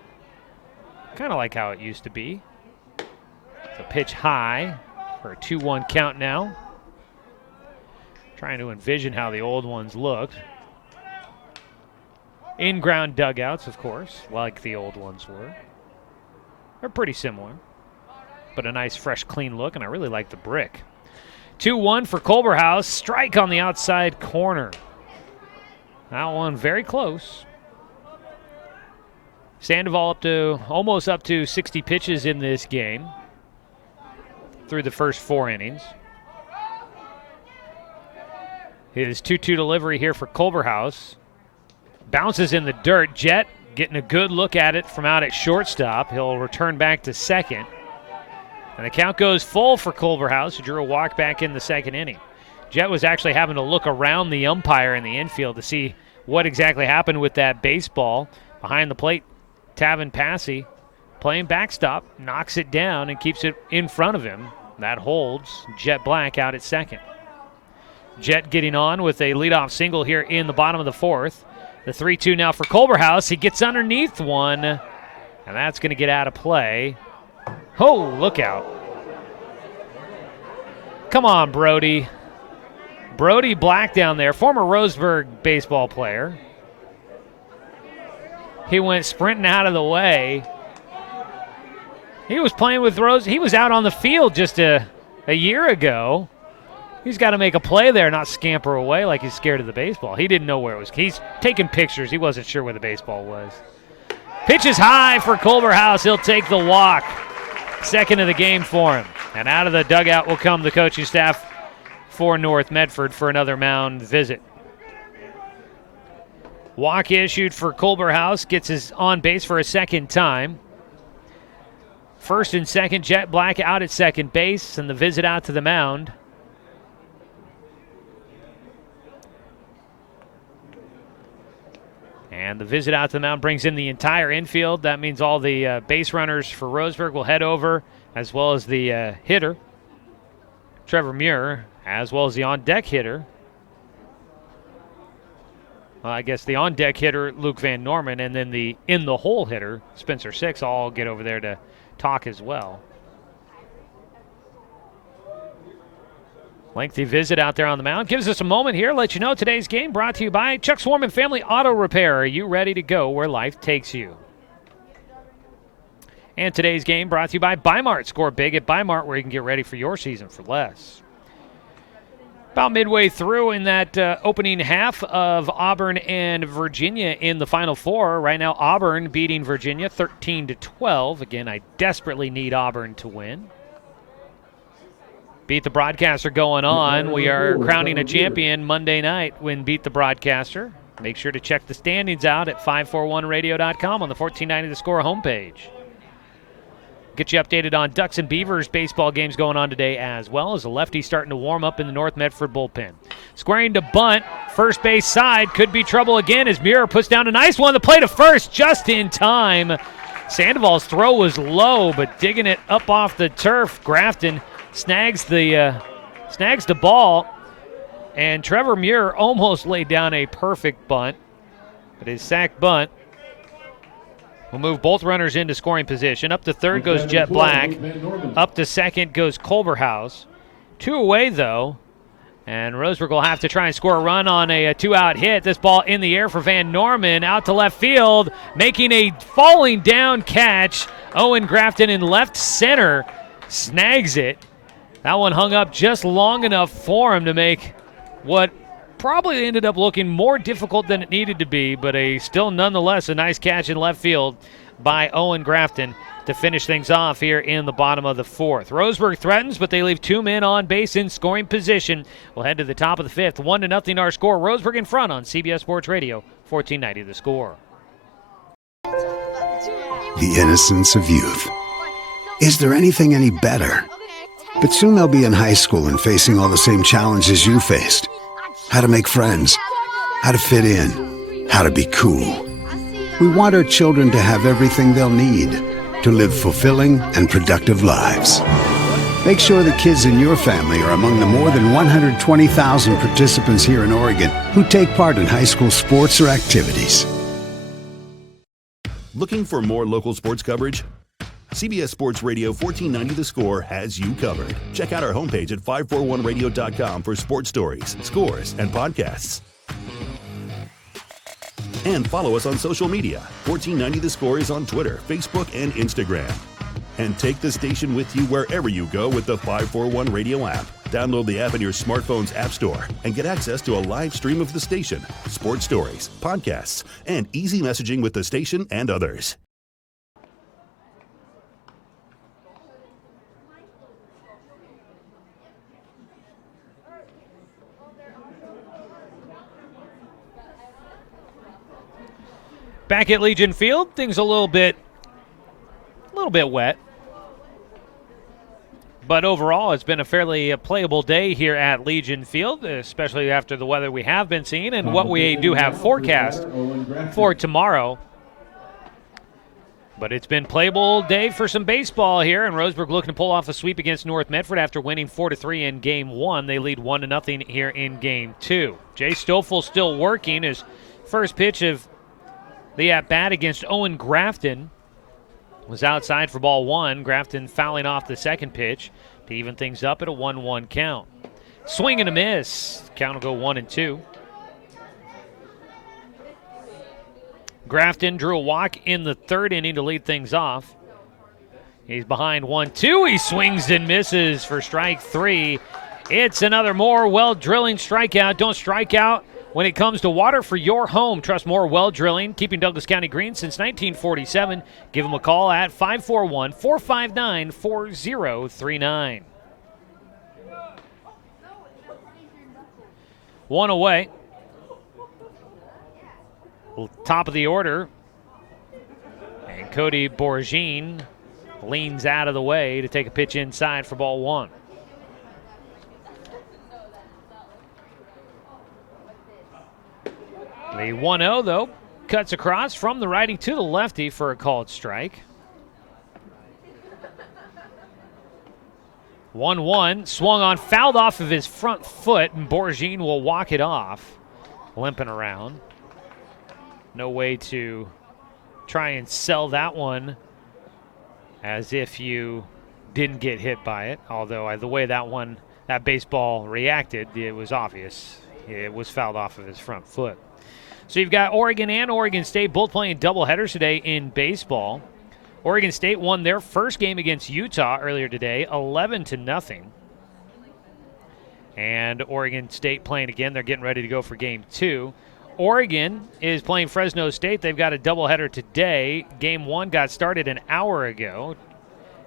kind of like how it used to be. The pitch high for a 2-1 count now. Trying to envision how the old ones looked. In-ground dugouts, of course, like the old ones were. They're pretty similar, but a nice, fresh, clean look, and I really like the brick. 2-1 for Culverhouse. Strike on the outside corner. That one very close. Sandoval almost up to 60 pitches in this game through the first 4 innings. His 2-2 delivery here for Culverhouse. Bounces in the dirt. Jet getting a good look at it from out at shortstop. He'll return back to second. And the count goes full for Culverhouse, who drew a walk back in the second inning. Jet was actually having to look around the umpire in the infield to see what exactly happened with that baseball. Behind the plate, Tavin Passy playing backstop, knocks it down and keeps it in front of him. That holds Jet Black out at second. Jet getting on with a leadoff single here in the bottom of the 4th. The 3-2 now for Culverhouse. He gets underneath one, and that's going to get out of play. Oh, look out. Come on, Brody. Brody Black down there, former Roseburg baseball player. He went sprinting out of the way. He was playing with Rose. He was out on the field just a year ago. He's got to make a play there, not scamper away like he's scared of the baseball. He didn't know where it was. He's taking pictures. He wasn't sure where the baseball was. Pitch is high for Culverhouse. He'll take the walk. Second of the game for him. And out of the dugout will come the coaching staff for North Medford for another mound visit. Walk issued for Culverhouse. Gets his on base for a second time. First and second, Jet Black out at second base, and the visit out to the mound. And the visit out to the mound brings in the entire infield. That means all the base runners for Roseburg will head over, as well as the hitter, Trevor Muir, as well as the on-deck hitter. Well, I guess the on-deck hitter, Luke Van Norman, and then the in-the-hole hitter, Spencer Six, all get over there to talk as well. Lengthy visit out there on the mound. Gives us a moment here. Let you know today's game brought to you by Chuck Swarman Family Auto Repair. Are you ready to go where life takes you? And today's game brought to you by Bimart. Score big at Bimart, where you can get ready for your season for less. About midway through in that opening half of Auburn and Virginia in the Final Four. Right now, Auburn beating Virginia 13-12. Again, I desperately need Auburn to win. Beat the Broadcaster going on. We are crowning a champion Monday night when Beat the Broadcaster. Make sure to check the standings out at 541radio.com on the 1490 The Score homepage. Get you updated on Ducks and Beavers baseball games going on today as well, as the lefty starting to warm up in the North Medford bullpen. Squaring to bunt, first base side, could be trouble again as Muir puts down a nice one. The play to first just in time. Sandoval's throw was low, but digging it up off the turf, Grafton snags the ball, and Trevor Muir almost laid down a perfect bunt, but his sack bunt will move both runners into scoring position. Up to third goes Jet Black. Up to second goes Culverhouse. 2 away, though, and Roseburg will have to try and score a run on a 2-out hit. This ball in the air for Van Norman, out to left field, making a falling down catch. Owen Grafton in left center snags it. That one hung up just long enough for him to make what probably ended up looking more difficult than it needed to be, but still nonetheless a nice catch in left field by Owen Grafton to finish things off here in the bottom of the fourth. Roseburg threatens, but they leave 2 men on base in scoring position. We'll head to the top of the fifth. 1-0 our score. Roseburg in front on CBS Sports Radio, 1490 The Score. The innocence of youth. Is there anything any better? But soon they'll be in high school and facing all the same challenges you faced. How to make friends, how to fit in, how to be cool. We want our children to have everything they'll need to live fulfilling and productive lives. Make sure the kids in your family are among the more than 120,000 participants here in Oregon who take part in high school sports or activities. Looking for more local sports coverage? CBS Sports Radio 1490 The Score has you covered. Check out our homepage at 541radio.com for sports stories, scores, and podcasts. And follow us on social media. 1490 The Score is on Twitter, Facebook, and Instagram. And take the station with you wherever you go with the 541 Radio app. Download the app in your smartphone's app store and get access to a live stream of the station, sports stories, podcasts, and easy messaging with the station and others. Back at Legion Field, things a little bit wet. But overall, it's been a fairly playable day here at Legion Field, especially after the weather we have been seeing and what we do have forecast for tomorrow. But it's been a playable day for some baseball here, and Roseburg looking to pull off a sweep against North Medford after winning 4-3 in Game 1. They lead 1-0 here in Game 2. Jay Stoffel still working. His first pitch of the at-bat against Owen Grafton was outside for ball 1. Grafton fouling off the second pitch to even things up at a 1-1 count. Swing and a miss. Count will go 1-2. Grafton drew a walk in the third inning to lead things off. He's behind 1-2. He swings and misses for strike 3. It's another Moore well drilling strikeout. Don't strike out when it comes to water for your home. Trust Moore Well Drilling, keeping Douglas County green since 1947. Give them a call at 541-459-4039. One away. Top of the order. And Cody Bourgine leans out of the way to take a pitch inside for ball 1. The 1-0, though, Cuts across from the righty to the lefty for a called strike. 1-1, swung on, fouled off of his front foot, and Borgine will walk it off, limping around. No way to try and sell that one as if you didn't get hit by it, although the way that baseball reacted, it was obvious. It was fouled off of his front foot. So you've got Oregon and Oregon State both playing doubleheaders today in baseball. Oregon State won their first game against Utah earlier today, 11-0. And Oregon State playing again. They're getting ready to go for game 2. Oregon is playing Fresno State. They've got a doubleheader today. Game 1 got started an hour ago.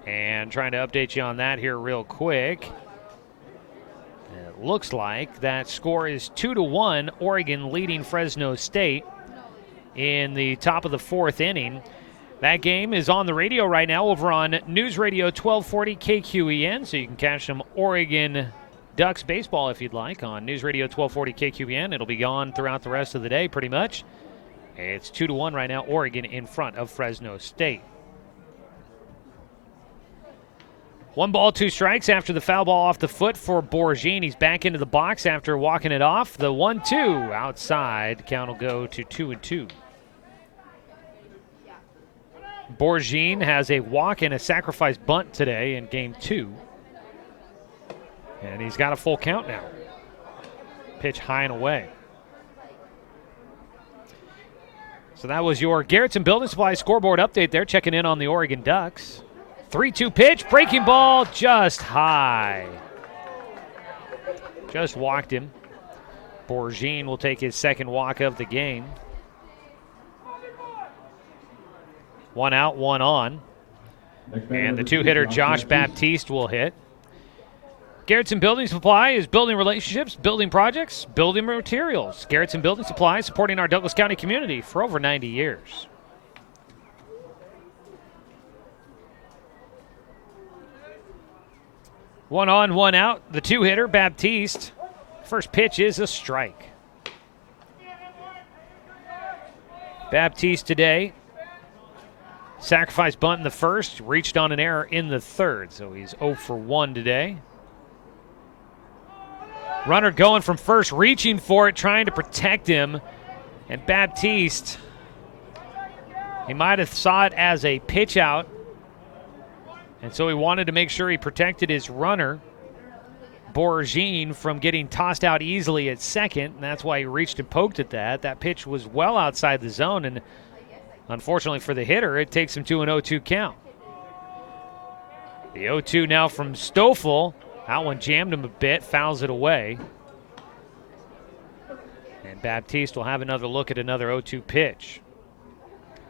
And trying to update you on that here real quick. It looks like that score is 2-1, Oregon leading Fresno State in the top of the 4th inning. That game is on the radio right now over on News Radio 1240 KQEN, so you can catch some Oregon Ducks baseball if you'd like on News Radio 1240 KQEN. It'll be on throughout the rest of the day pretty much. It's 2-1 right now, Oregon in front of Fresno State. 1 ball, 2 strikes after the foul ball off the foot for Borgine. He's back into the box after walking it off. The 1-2 outside. Count will go to 2-2. Borgine has a walk and a sacrifice bunt today in game 2. And he's got a full count now. Pitch high and away. So that was your Garrettson Building Supply scoreboard update there, checking in on the Oregon Ducks. 3-2 pitch, breaking ball, just high. Just walked him. Borgine will take his second walk of the game. 1 out, 1 on. And the 2-hitter Josh Baptiste will hit. Garrettson Building Supply is building relationships, building projects, building materials. Garrettson Building Supply supporting our Douglas County community for over 90 years. One on, 1 out. The 2-hitter Baptiste. First pitch is a strike. Baptiste today. Sacrifice bunt in the first, reached on an error in the third, so he's 0 for 1 today. Runner going from first, reaching for it, trying to protect him. And Baptiste, he might have saw it as a pitch out, and so he wanted to make sure he protected his runner, Borgine, from getting tossed out easily at second, and that's why he reached and poked at that. That pitch was well outside the zone, and unfortunately for the hitter, it takes him to an 0-2 count. The 0-2 now from Stoffel. That one jammed him a bit, fouls it away. And Baptiste will have another look at another 0-2 pitch.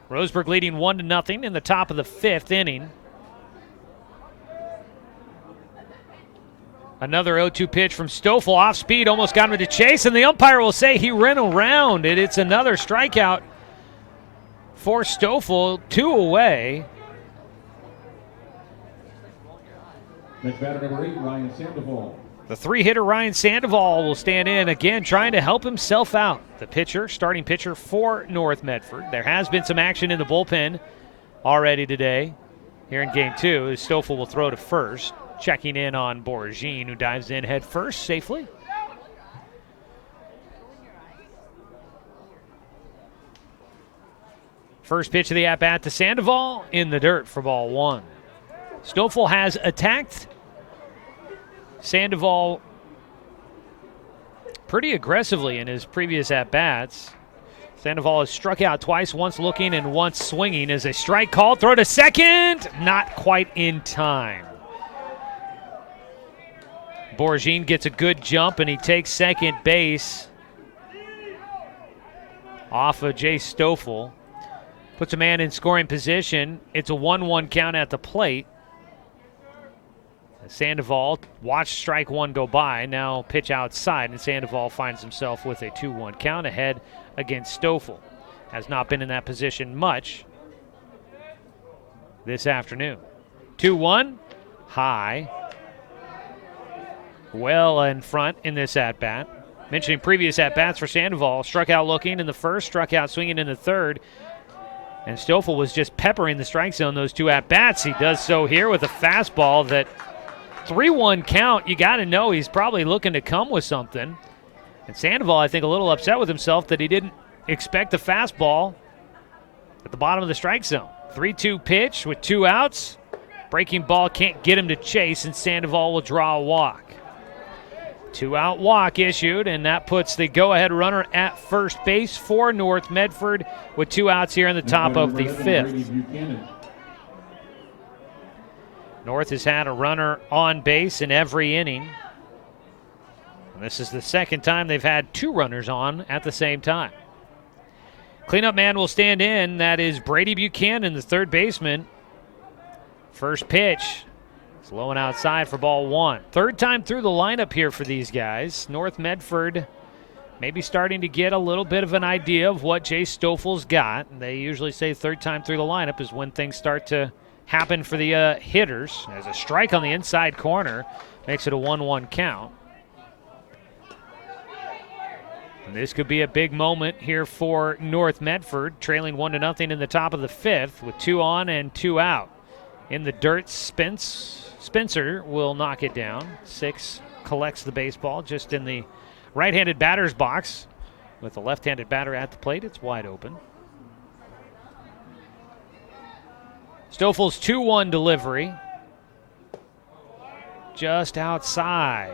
Roseburg leading 1-0 in the top of the 5th inning. Another 0-2 pitch from Stoffel, off speed, almost got him to chase, and the umpire will say he ran around, and it's another strikeout for Stoffel, 2 away. Next batter, number 8, Ryan Sandoval. The 3-hitter Ryan Sandoval will stand in again, trying to help himself out. The pitcher, starting pitcher for North Medford. There has been some action in the bullpen already today. Here in game 2, as Stoffel will throw to first, checking in on Borgine, who dives in head first safely. First pitch of the at-bat to Sandoval in the dirt for ball 1. Stoffel has attacked Sandoval pretty aggressively in his previous at-bats. Sandoval has struck out twice, once looking and once swinging as a strike call. Throw to second, not quite in time. Borgine gets a good jump and he takes second base off of Jay Stoffel. Puts a man in scoring position. It's a 1-1 count at the plate. Sandoval watched strike 1 go by. Now pitch outside, and Sandoval finds himself with a 2-1 count ahead against Stoffel. Has not been in that position much this afternoon. 2-1, high. Well in front in this at-bat. mentioning previous at-bats for Sandoval. Struck out looking in the first, struck out swinging in the third. And Stoffel was just peppering the strike zone those 2 at-bats. He does so here with a fastball that 3-1 count. You got to know he's probably looking to come with something. And Sandoval, I think, a little upset with himself that he didn't expect the fastball at the bottom of the strike zone. 3-2 pitch with 2 outs. Breaking ball can't get him to chase, and Sandoval will draw a walk. 2-out walk issued, and that puts the go-ahead runner at first base for North Medford with 2 outs here in the top of the 5th. North has had a runner on base in every inning. And this is the second time they've had 2 runners on at the same time. Cleanup man will stand in. That is Brady Buchanan, the third baseman. First pitch. It's low and outside for ball 1. Third time through the lineup here for these guys. North Medford maybe starting to get a little bit of an idea of what Jay Stoffel's got. And they usually say third time through the lineup is when things start to happen for the hitters. There's a strike on the inside corner. Makes it a 1-1 count. And this could be a big moment here for North Medford, trailing 1-0 in the top of the 5th with 2 on and 2 out. In the dirt, Spencer will knock it down. 6 collects the baseball just in the right-handed batter's box. With the left-handed batter at the plate, it's wide open. Stoffel's 2-1 delivery. Just outside.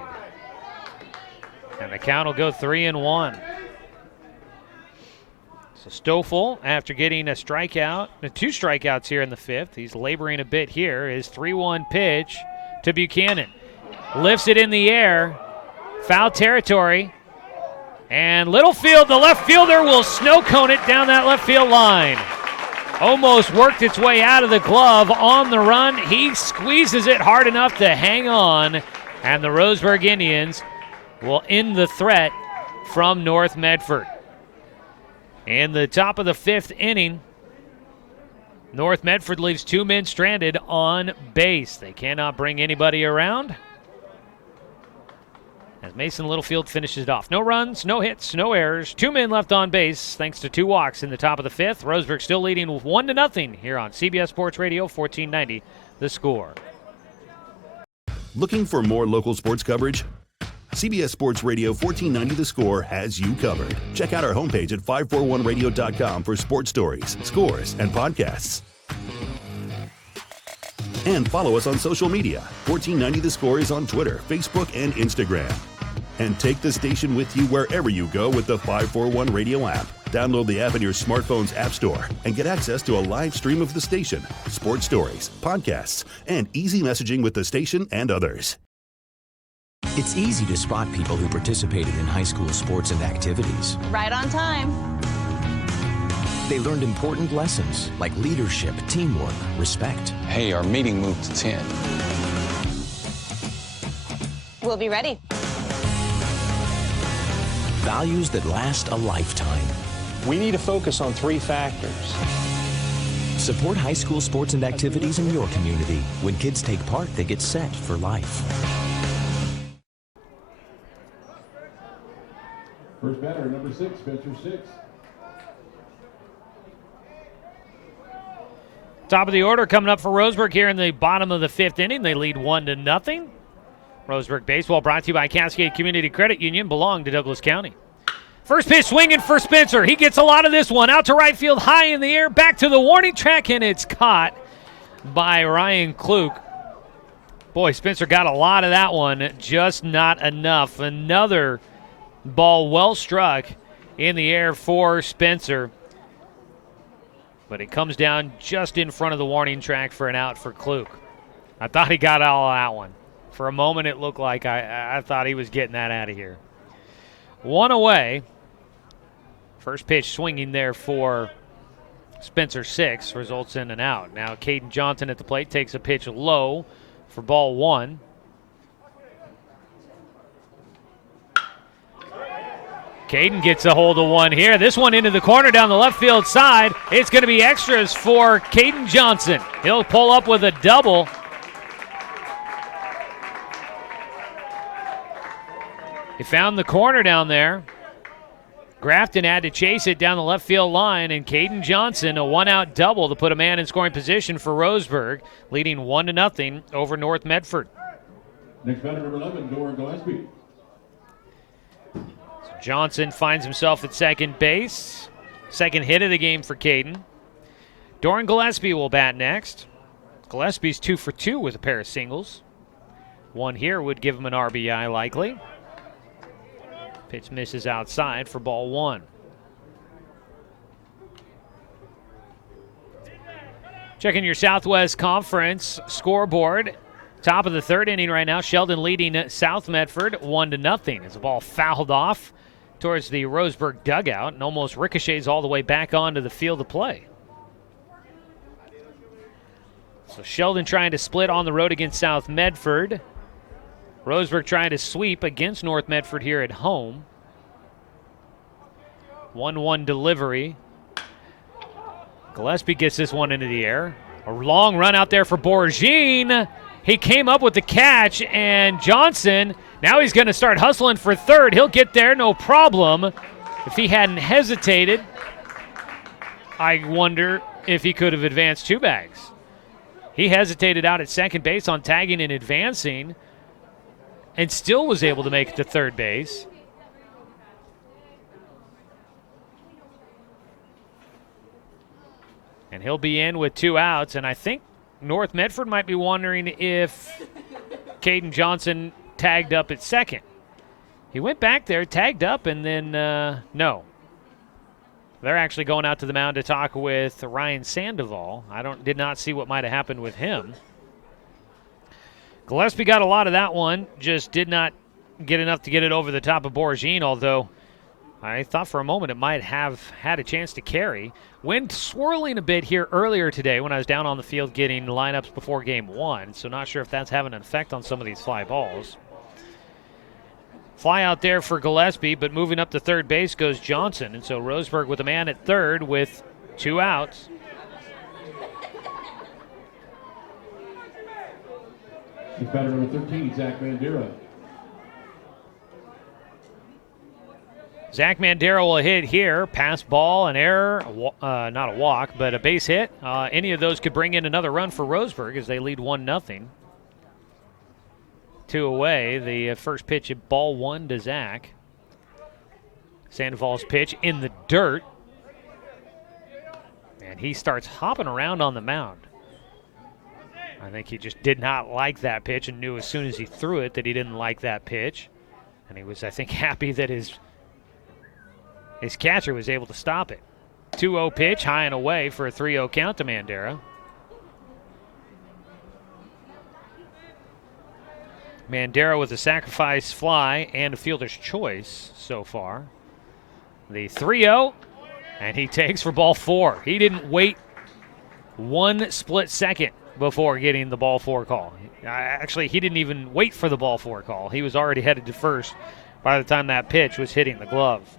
And the count will go 3-1. So Stoffel, after getting a strikeout, 2 strikeouts here in the 5th, he's laboring a bit here. His 3-1 pitch to Buchanan. Lifts it in the air. Foul territory. And Littlefield, the left fielder, will snow cone it down that left field line. Almost worked its way out of the glove on the run. He squeezes it hard enough to hang on. And the Roseburg Indians will end the threat from North Medford. In the top of the 5th inning, North Medford leaves 2 men stranded on base. They cannot bring anybody around as Mason Littlefield finishes it off. No runs, no hits, no errors. 2 men left on base thanks to 2 walks in the top of the 5th. Roseburg still leading with 1-0 here on CBS Sports Radio 1490. The Score. Looking for more local sports coverage? CBS Sports Radio 1490 The Score has you covered. Check out our homepage at 541radio.com for sports stories, scores, and podcasts. And follow us on social media. 1490 The Score is on Twitter, Facebook, and Instagram. And take the station with you wherever you go with the 541 Radio app. Download the app in your smartphone's app store and get access to a live stream of the station, sports stories, podcasts, and easy messaging with the station and others. It's easy to spot people who participated in high school sports and activities. Right on time. They learned important lessons like leadership, teamwork, respect. Hey, our meeting moved to 10. We'll be ready. Values that last a lifetime. We need to focus on 3 factors. Support high school sports and activities in your community. When kids take part, they get set for life. First batter, number 6, Spencer 6. Top of the order coming up for Roseburg here in the bottom of the 5th inning. They lead 1-0. Roseburg baseball brought to you by Cascade Community Credit Union, belong to Douglas County. First pitch swinging for Spencer. He gets a lot of this one. Out to right field, high in the air, back to the warning track, and it's caught by Ryan Kluk. Boy, Spencer got a lot of that one, just not enough. Another ball well struck in the air for Spencer. But it comes down just in front of the warning track for an out for Kluk. I thought he got all of that one. For a moment, it looked like I thought he was getting that out of here. 1 away. First pitch swinging there for Spencer 6 results in an out. Now Caden Johnson at the plate takes a pitch low for ball 1. Caden gets a hold of one here. This one into the corner down the left field side. It's going to be extras for Caden Johnson. He'll pull up with a double. He found the corner down there. Grafton had to chase it down the left field line, and Caden Johnson, a one-out double to put a man in scoring position for Roseburg, leading 1-0 over North Medford. Next batter, number 11, Doran Gillespie. Johnson finds himself at second base. Second hit of the game for Caden. Doran Gillespie will bat next. Gillespie's 2 for 2 with a pair of singles. One here would give him an RBI likely. Pitch misses outside for ball 1. Checking your Southwest Conference scoreboard. Top of the third inning right now. Sheldon leading South Medford 1-0 as the ball fouled off towards the Roseburg dugout and almost ricochets all the way back onto the field of play. So Sheldon trying to split on the road against South Medford. Roseburg trying to sweep against North Medford here at home. 1-1 delivery. Gillespie gets this one into the air. A long run out there for Borgine. He came up with the catch, and Johnson, now he's going to start hustling for third. He'll get there, no problem. If he hadn't hesitated, I wonder if he could have advanced 2 bags. He hesitated out at second base on tagging and advancing, and still was able to make it to third base. And he'll be in with 2 outs, and I think North Medford might be wondering if Caden Johnson tagged up at second. He went back there, tagged up, and then no. They're actually going out to the mound to talk with Ryan Sandoval. Did not see what might have happened with him. Gillespie got a lot of that one, just did not get enough to get it over the top of Borgine, although I thought for a moment it might have had a chance to carry. Wind swirling a bit here earlier today when I was down on the field getting lineups before game 1, so not sure if that's having an effect on some of these fly balls. Fly out there for Gillespie, but moving up to third base goes Johnson, and so Roseburg with a man at third with 2 outs. Next batter, number 13, Zach Mandera. Zach Mandera will hit here. Pass ball, an error, not a walk, but a base hit. Any of those could bring in another run for Roseburg as they lead 1-0. 2 away. The first pitch at ball 1 to Zach. Sandoval's pitch in the dirt. And he starts hopping around on the mound. I think he just did not like that pitch and knew as soon as he threw it that he didn't like that pitch. And he was, I think, happy that his catcher was able to stop it. 2-0 pitch, high and away for a 3-0 count to Mandera. Mandera with a sacrifice fly and a fielder's choice so far. The 3-0, and he takes for ball 4. He didn't wait 1 split second before getting the ball 4 call. Actually, he didn't even wait for the ball 4 call. He was already headed to first by the time that pitch was hitting the glove.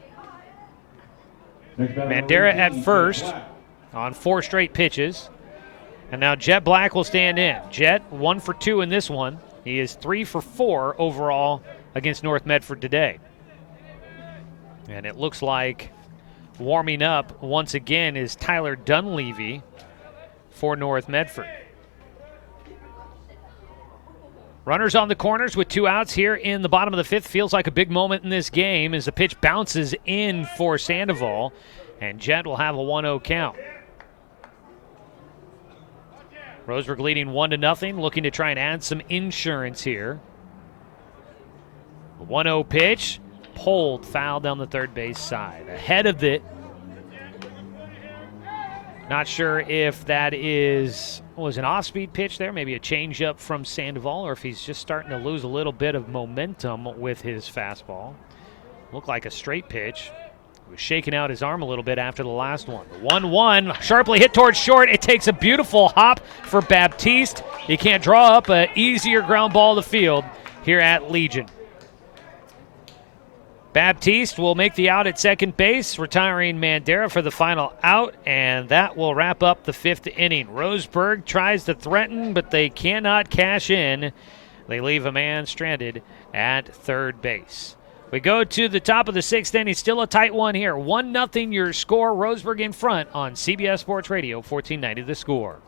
Mandera at first on 4 straight pitches. And now Jet Black will stand in. Jet 1 for 2 in this one. He is 3 for 4 overall against North Medford today. And it looks like warming up once again is Tyler Dunleavy for North Medford. Runners on the corners with 2 outs here in the bottom of the 5th. Feels like a big moment in this game as the pitch bounces in for Sandoval, and Jet will have a 1-0 count. Roseburg leading 1-0, looking to try and add some insurance here. A 1-0 pitch, pulled, foul down the third base side. Ahead of it. Not sure if that was an off-speed pitch there, maybe a changeup from Sandoval, or if he's just starting to lose a little bit of momentum with his fastball. Looked like a straight pitch. He was shaking out his arm a little bit after the last one. The 1-1, sharply hit towards short. It takes a beautiful hop for Baptiste. He can't draw up an easier ground ball to field here at Legion. Baptiste will make the out at second base, retiring Mandera for the final out, and that will wrap up the 5th inning. Roseburg tries to threaten, but they cannot cash in. They leave a man stranded at third base. We go to the top of the 6th inning. Still a tight one here. 1-0 your score. Roseburg in front on CBS Sports Radio, 1490 The Score.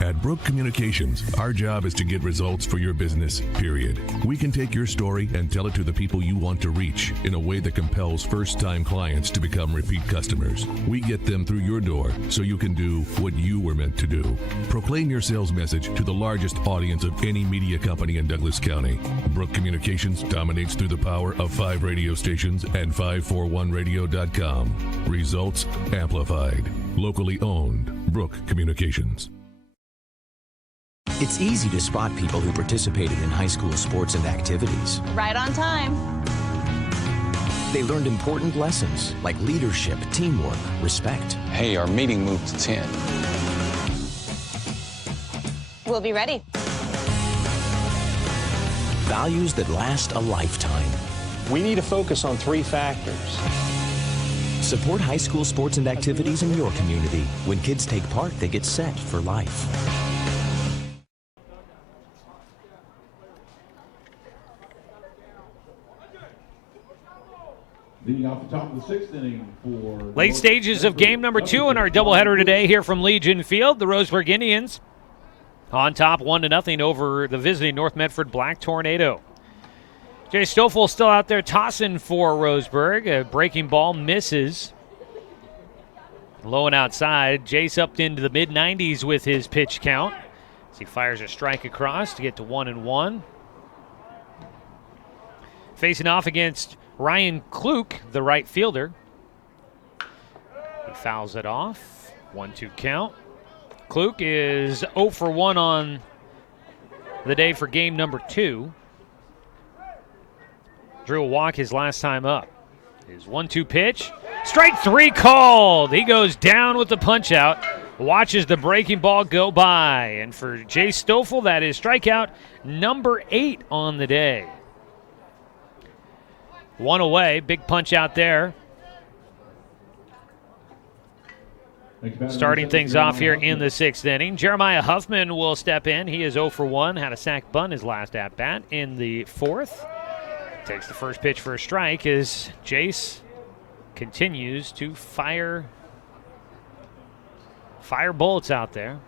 At Brook Communications, our job is to get results for your business, period. We can take your story and tell it to the people you want to reach in a way that compels first-time clients to become repeat customers. We get them through your door so you can do what you were meant to do. Proclaim your sales message to the largest audience of any media company in Douglas County. Brook Communications dominates through the power of 5 radio stations and 541radio.com. Results amplified. Locally owned. Brook Communications. It's easy to spot people who participated in high school sports and activities. Right on time. They learned important lessons like leadership, teamwork, respect. Hey, our meeting moved to 10. We'll be ready. Values that last a lifetime. We need to focus on 3 factors. Support high school sports and activities in your community. When kids take part, they get set for life. Leading off the top of the 6th inning for late stages of game number 2 in our doubleheader today here from Legion Field. The Roseburg Indians on top 1-0 over the visiting North Medford Black Tornado. Jay Stoffel still out there tossing for Roseburg. A breaking ball misses. Low and outside. Jace up into the mid-90s with his pitch count as he fires a strike across to get to 1-1. Facing off against Ryan Kluk, the right fielder. He fouls it off. 1-2 count. Kluk is 0 for 1 on the day for game number 2. Drew a walk his last time up. His 1-2 pitch. Strike 3 called. He goes down with the punch out. Watches the breaking ball go by. And for Jay Stoffel, that is strikeout number 8 on the day. 1 away. Big punch out there. Starting things off here in the 6th inning. Jeremiah Huffman will step in. He is 0 for 1. Had a sac bunt his last at-bat in the 4th. Takes the first pitch for a strike as Jace continues to fire bullets out there.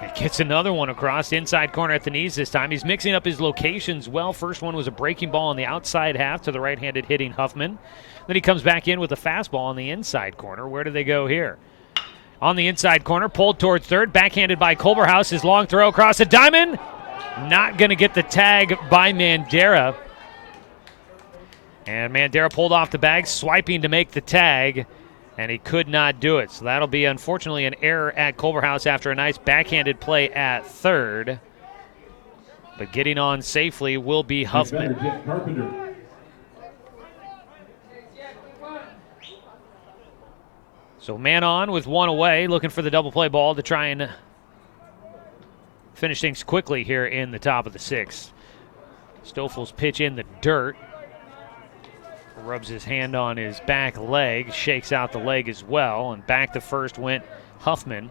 He gets another one across, inside corner at the knees this time. He's mixing up his locations well. First one was a breaking ball on the outside half to the right-handed hitting Huffman. Then he comes back in with a fastball on the inside corner. Where do they go here? On the inside corner, pulled towards third, backhanded by Culverhouse. His long throw across the diamond. Not going to get the tag by Mandera. And Mandera pulled off the bag, swiping to make the tag, and he could not do it. So that'll be, unfortunately, an error at Culverhouse after a nice backhanded play at third. But getting on safely will be Huffman. So man on with 1 away, looking for the double play ball to try and finish things quickly here in the top of the 6th. Stoffel's pitch in the dirt. Rubs his hand on his back leg, shakes out the leg as well, and back to first went Huffman.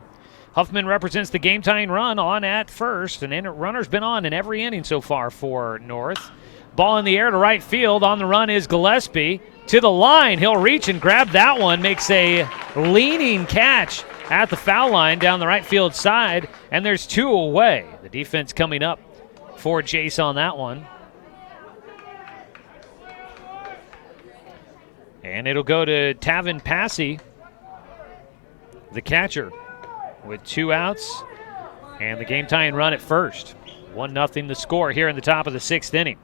Huffman represents the game-tying run on at first, and runner's been on in every inning so far for North. Ball in the air to right field. On the run is Gillespie. To the line, he'll reach and grab that one, makes a leaning catch at the foul line down the right field side, and there's 2 away. The defense coming up for Jace on that one. And it'll go to Tavin Passy, the catcher, with 2 outs and the game-tying run at first. 1-0 the score here in the top of the 6th inning.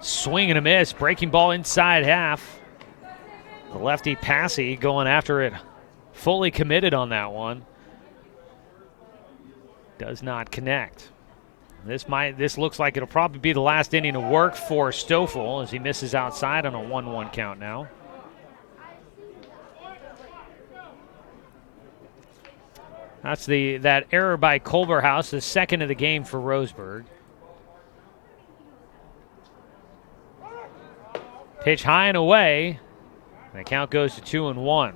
Swing and a miss, breaking ball inside half. The lefty Passy going after it, fully committed on that one. Does not connect. This looks like it'll probably be the last inning of work for Stoffel as he misses outside on a 1-1 count now. That's that error by Culverhouse, the second of the game for Roseburg. Pitch high and away. And the count goes to 2-1.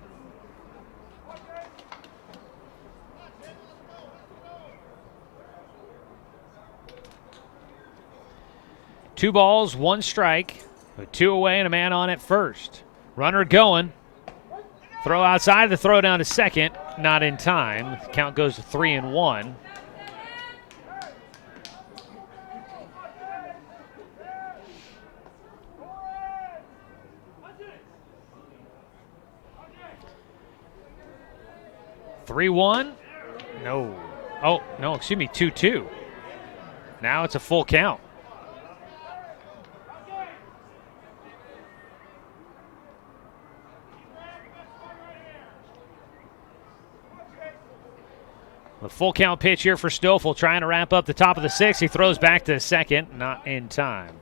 2 balls, 1 strike, with 2 away and a man on at first. Runner going. Throw outside, the throw down to second, not in time. The count goes to 3-1. (3-1). No. Oh, no, excuse me, 2-2. Now it's a full count. The full count pitch here for Stoffel, trying to wrap up the top of the 6th. He throws back to second, not in time.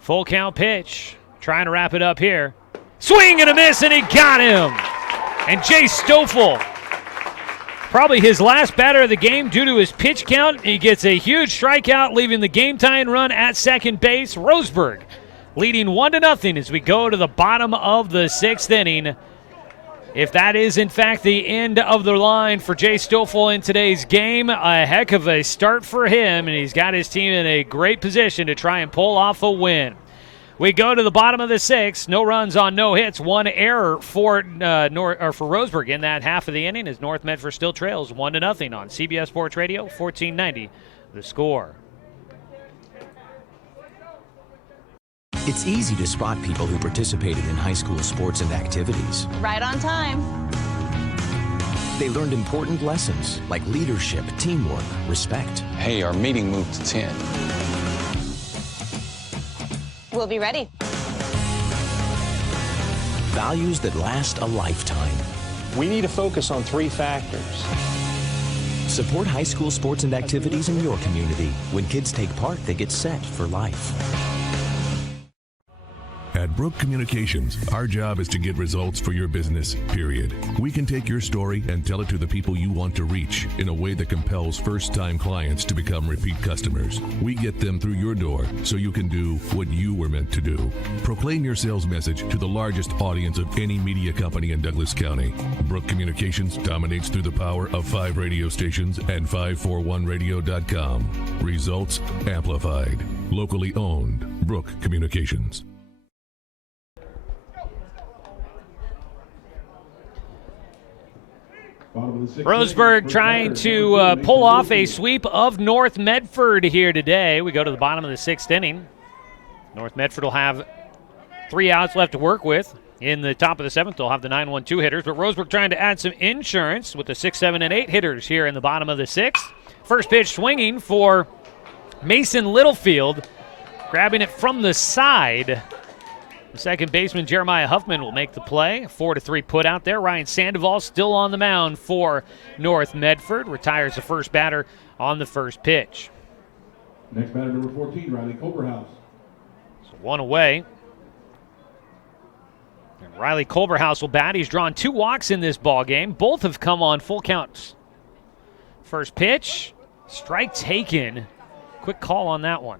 Full count pitch, trying to wrap it up here. Swing and a miss, and he got him. And Jay Stoffel, probably his last batter of the game due to his pitch count. He gets a huge strikeout, leaving the game-tying run at second base. Roseburg leading 1-0 as we go to the bottom of the 6th inning. If that is, in fact, the end of the line for Jay Stoffel in today's game, a heck of a start for him, and he's got his team in a great position to try and pull off a win. We go to the bottom of the 6th. No runs on no hits. 1 error for Roseburg in that half of the inning as North Medford still trails 1-0 on CBS Sports Radio, 1490 The Score. It's easy to spot people who participated in high school sports and activities. Right on time. They learned important lessons like leadership, teamwork, respect. Hey, our meeting moved to 10. We'll be ready. Values that last a lifetime. We need to focus on 3 factors. Support high school sports and activities in your community. When kids take part, they get set for life. At Brook Communications, our job is to get results for your business, period. We can take your story and tell it to the people you want to reach in a way that compels first-time clients to become repeat customers. We get them through your door so you can do what you were meant to do. Proclaim your sales message to the largest audience of any media company in Douglas County. Brook Communications dominates through the power of 5 radio stations and 541radio.com. Results amplified. Locally owned. Brook Communications. Roseburg trying to pull off a sweep of North Medford here today. We go to the bottom of the 6th inning. North Medford will have 3 outs left to work with. In the top of the 7th, they'll have the 9-1-2 hitters, but Roseburg trying to add some insurance with the 6, 7, and 8 hitters here in the bottom of the 6th. First pitch swinging for Mason Littlefield, grabbing it from the side. The second baseman, Jeremiah Huffman, will make the play. 4-3 put out there. Ryan Sandoval still on the mound for North Medford. Retires the first batter on the first pitch. Next batter, number 14, Riley Culberhouse. So 1 away. And Riley Culberhouse will bat. He's drawn 2 walks in this ball game. Both have come on full counts. First pitch, strike taken. Quick call on that one.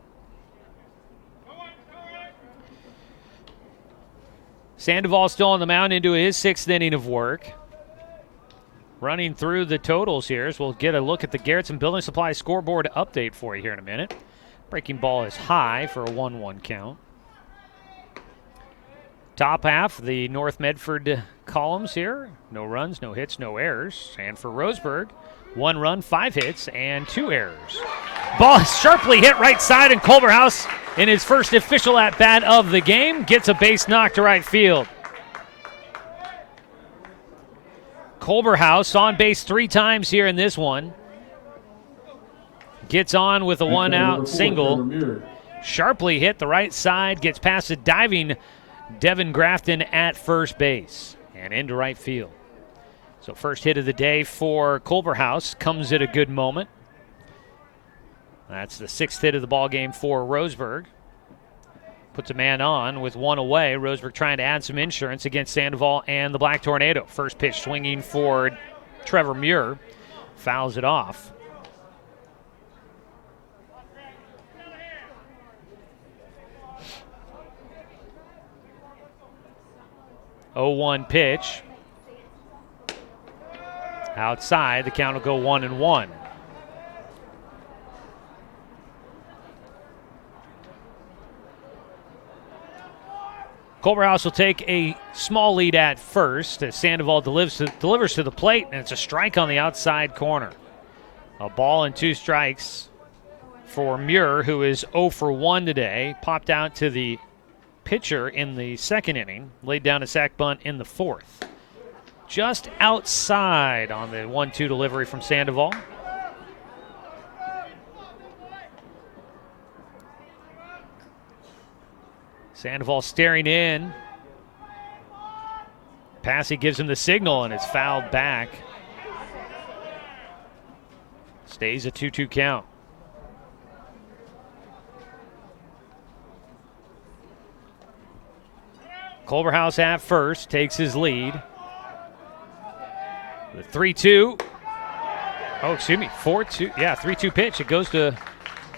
Sandoval still on the mound into his 6th inning of work. Running through the totals here, so we'll get a look at the Garrettson Building Supply scoreboard update for you here in a minute. Breaking ball is high for a 1-1 count. Top half, the North Medford columns here. No runs, no hits, no errors. And for Roseburg, 1 run, 5 hits, and 2 errors. Ball sharply hit right side, and Culberhouse, in his first official at-bat of the game, gets a base knock to right field. Culberhouse on base 3 times here in this one. Gets on with a 1-out single. Sharply hit the right side, gets past the diving Devin Grafton at first base and into right field. So first hit of the day for Culberhouse comes at a good moment. That's the 6th hit of the ball game for Roseburg. Puts a man on with 1 away. Roseburg trying to add some insurance against Sandoval and the Black Tornado. First pitch swinging for Trevor Muir. Fouls it off. 0-1 pitch. outside. The count will go 1-1. Culverhouse will take a small lead at first as Sandoval delivers to the plate, and it's a strike on the outside corner. A ball and 2 strikes for Muir, who is 0 for 1 today. Popped out to the pitcher in the second inning, laid down a sac bunt in the fourth. Just outside on the 1-2 delivery from Sandoval. Sandoval staring in. Passy gives him the signal, and it's fouled back. Stays a 2-2 count. Culverhouse at first, takes his lead. The 3-2. Oh, excuse me, 4-2. Yeah, 3-2 pitch. It goes to,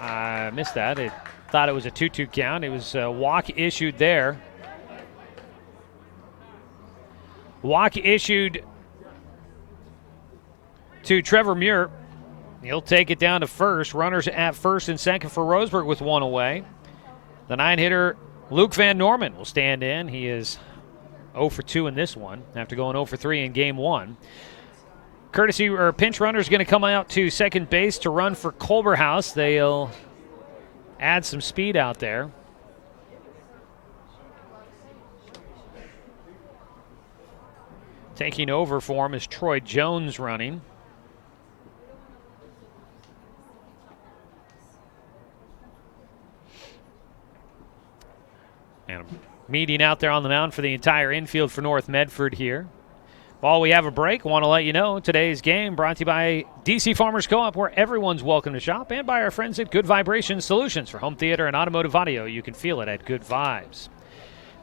I missed that. It thought it was a 2-2 count. It was a walk issued there. Walk issued to Trevor Muir. He'll take it down to first. Runners at first and second for Roseburg with 1 away. The 9-hitter Luke Van Norman will stand in. He is 0 for 2 in this one after going 0 for 3 in game 1. Courtesy or pinch runner is going to come out to second base to run for Culverhouse. They'll add some speed out there. Taking over for him is Troy Jones running. And a meeting out there on the mound for the entire infield for North Medford here. While we have a break, want to let you know today's game brought to you by DC Farmers Co-op, where everyone's welcome to shop, and by our friends at Good Vibration Solutions for home theater and automotive audio. You can feel it at Good Vibes.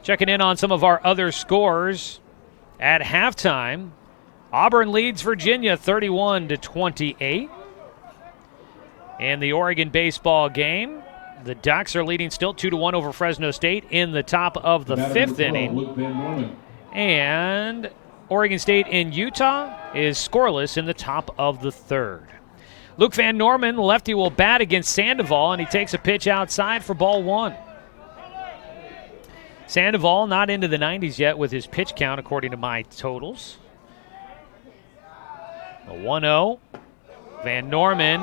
Checking in on some of our other scores at halftime. Auburn leads Virginia 31-28. In the Oregon baseball game, the Ducks are leading still 2-1 over Fresno State in the top of the fifth inning. And Oregon State in Utah is scoreless in the top of the third. Luke Van Norman, the lefty, will bat against Sandoval, and he takes a pitch outside for ball 1. Sandoval not into the 90s yet with his pitch count, according to my totals. A 1-0. Van Norman.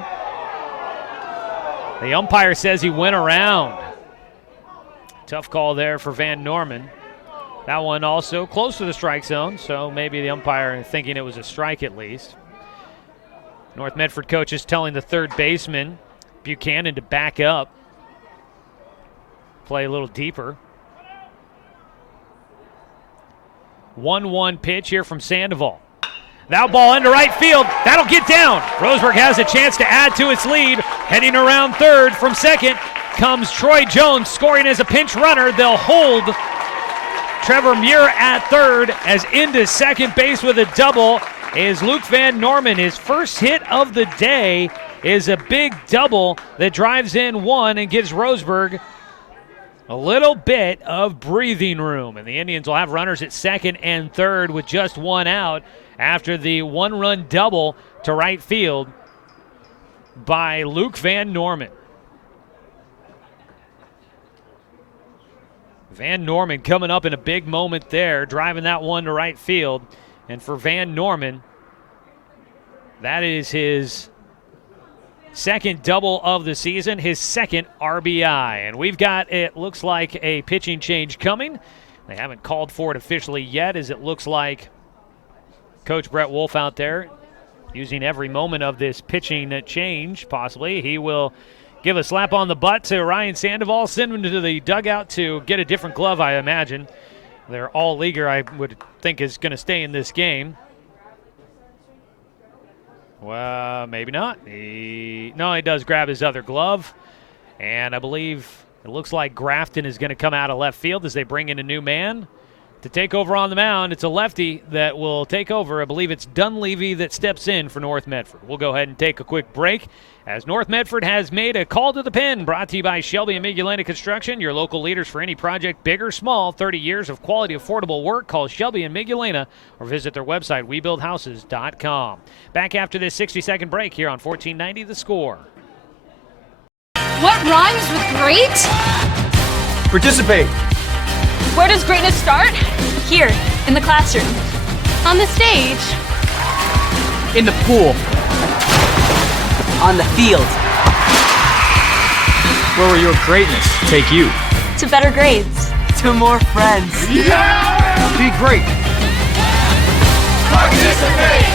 The umpire says he went around. Tough call there for Van Norman. That one also close to the strike zone, so maybe the umpire thinking it was a strike at least. North Medford coach is telling the third baseman, Buchanan, to back up. Play a little deeper. 1-1 pitch here from Sandoval. That ball into right field. That'll get down. Roseburg has a chance to add to its lead. Heading around third from second comes Troy Jones, scoring as a pinch runner. They'll hold Trevor Muir at third, as into second base with a double is Luke Van Norman. His first hit of the day is a big double that drives in 1 and gives Roseburg a little bit of breathing room. And the Indians will have runners at second and third with just 1 out after the 1-run double to right field by Luke Van Norman. Van Norman coming up in a big moment there, driving that one to right field. And for Van Norman, that is his second double of the season, his second RBI. And we've got, it looks like, a pitching change coming. They haven't called for it officially yet, as it looks like Coach Brett Wolf out there using every moment of this pitching change, possibly. He will give a slap on the butt to Ryan Sandoval, send him to the dugout to get a different glove, I imagine. Their all-leaguer, I would think, is going to stay in this game. Well, maybe not. He does grab his other glove. And I believe it looks like Grafton is going to come out of left field as they bring in a new man to take over on the mound. It's a lefty that will take over. I believe it's Dunleavy that steps in for North Medford. We'll go ahead and take a quick break as North Medford has made a call to the pen, brought to you by Shelby and Migulena Construction, your local leaders for any project, big or small. 30 years of quality, affordable work. Call Shelby and Migulena or visit their website, webuildhouses.com. Back after this 60-second break here on 1490 The Score. What rhymes with great? Participate. Where does greatness start? Here, in the classroom. On the stage. In the pool. On the field. Where will your greatness take you? To better grades. To more friends. Yeah! Be great. Participate!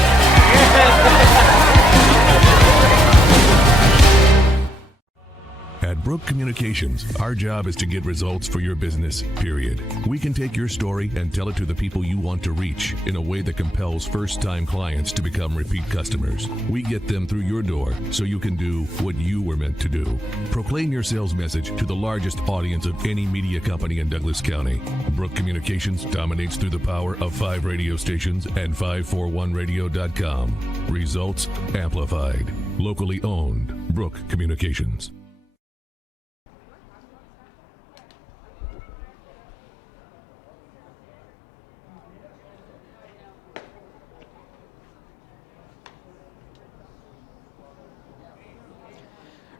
At Brook Communications, our job is to get results for your business, period. We can take your story and tell it to the people you want to reach in a way that compels first-time clients to become repeat customers. We get them through your door so you can do what you were meant to do. Proclaim your sales message to the largest audience of any media company in Douglas County. Brook Communications dominates through the power of 5 radio stations and 541radio.com. Results amplified. Locally owned. Brook Communications.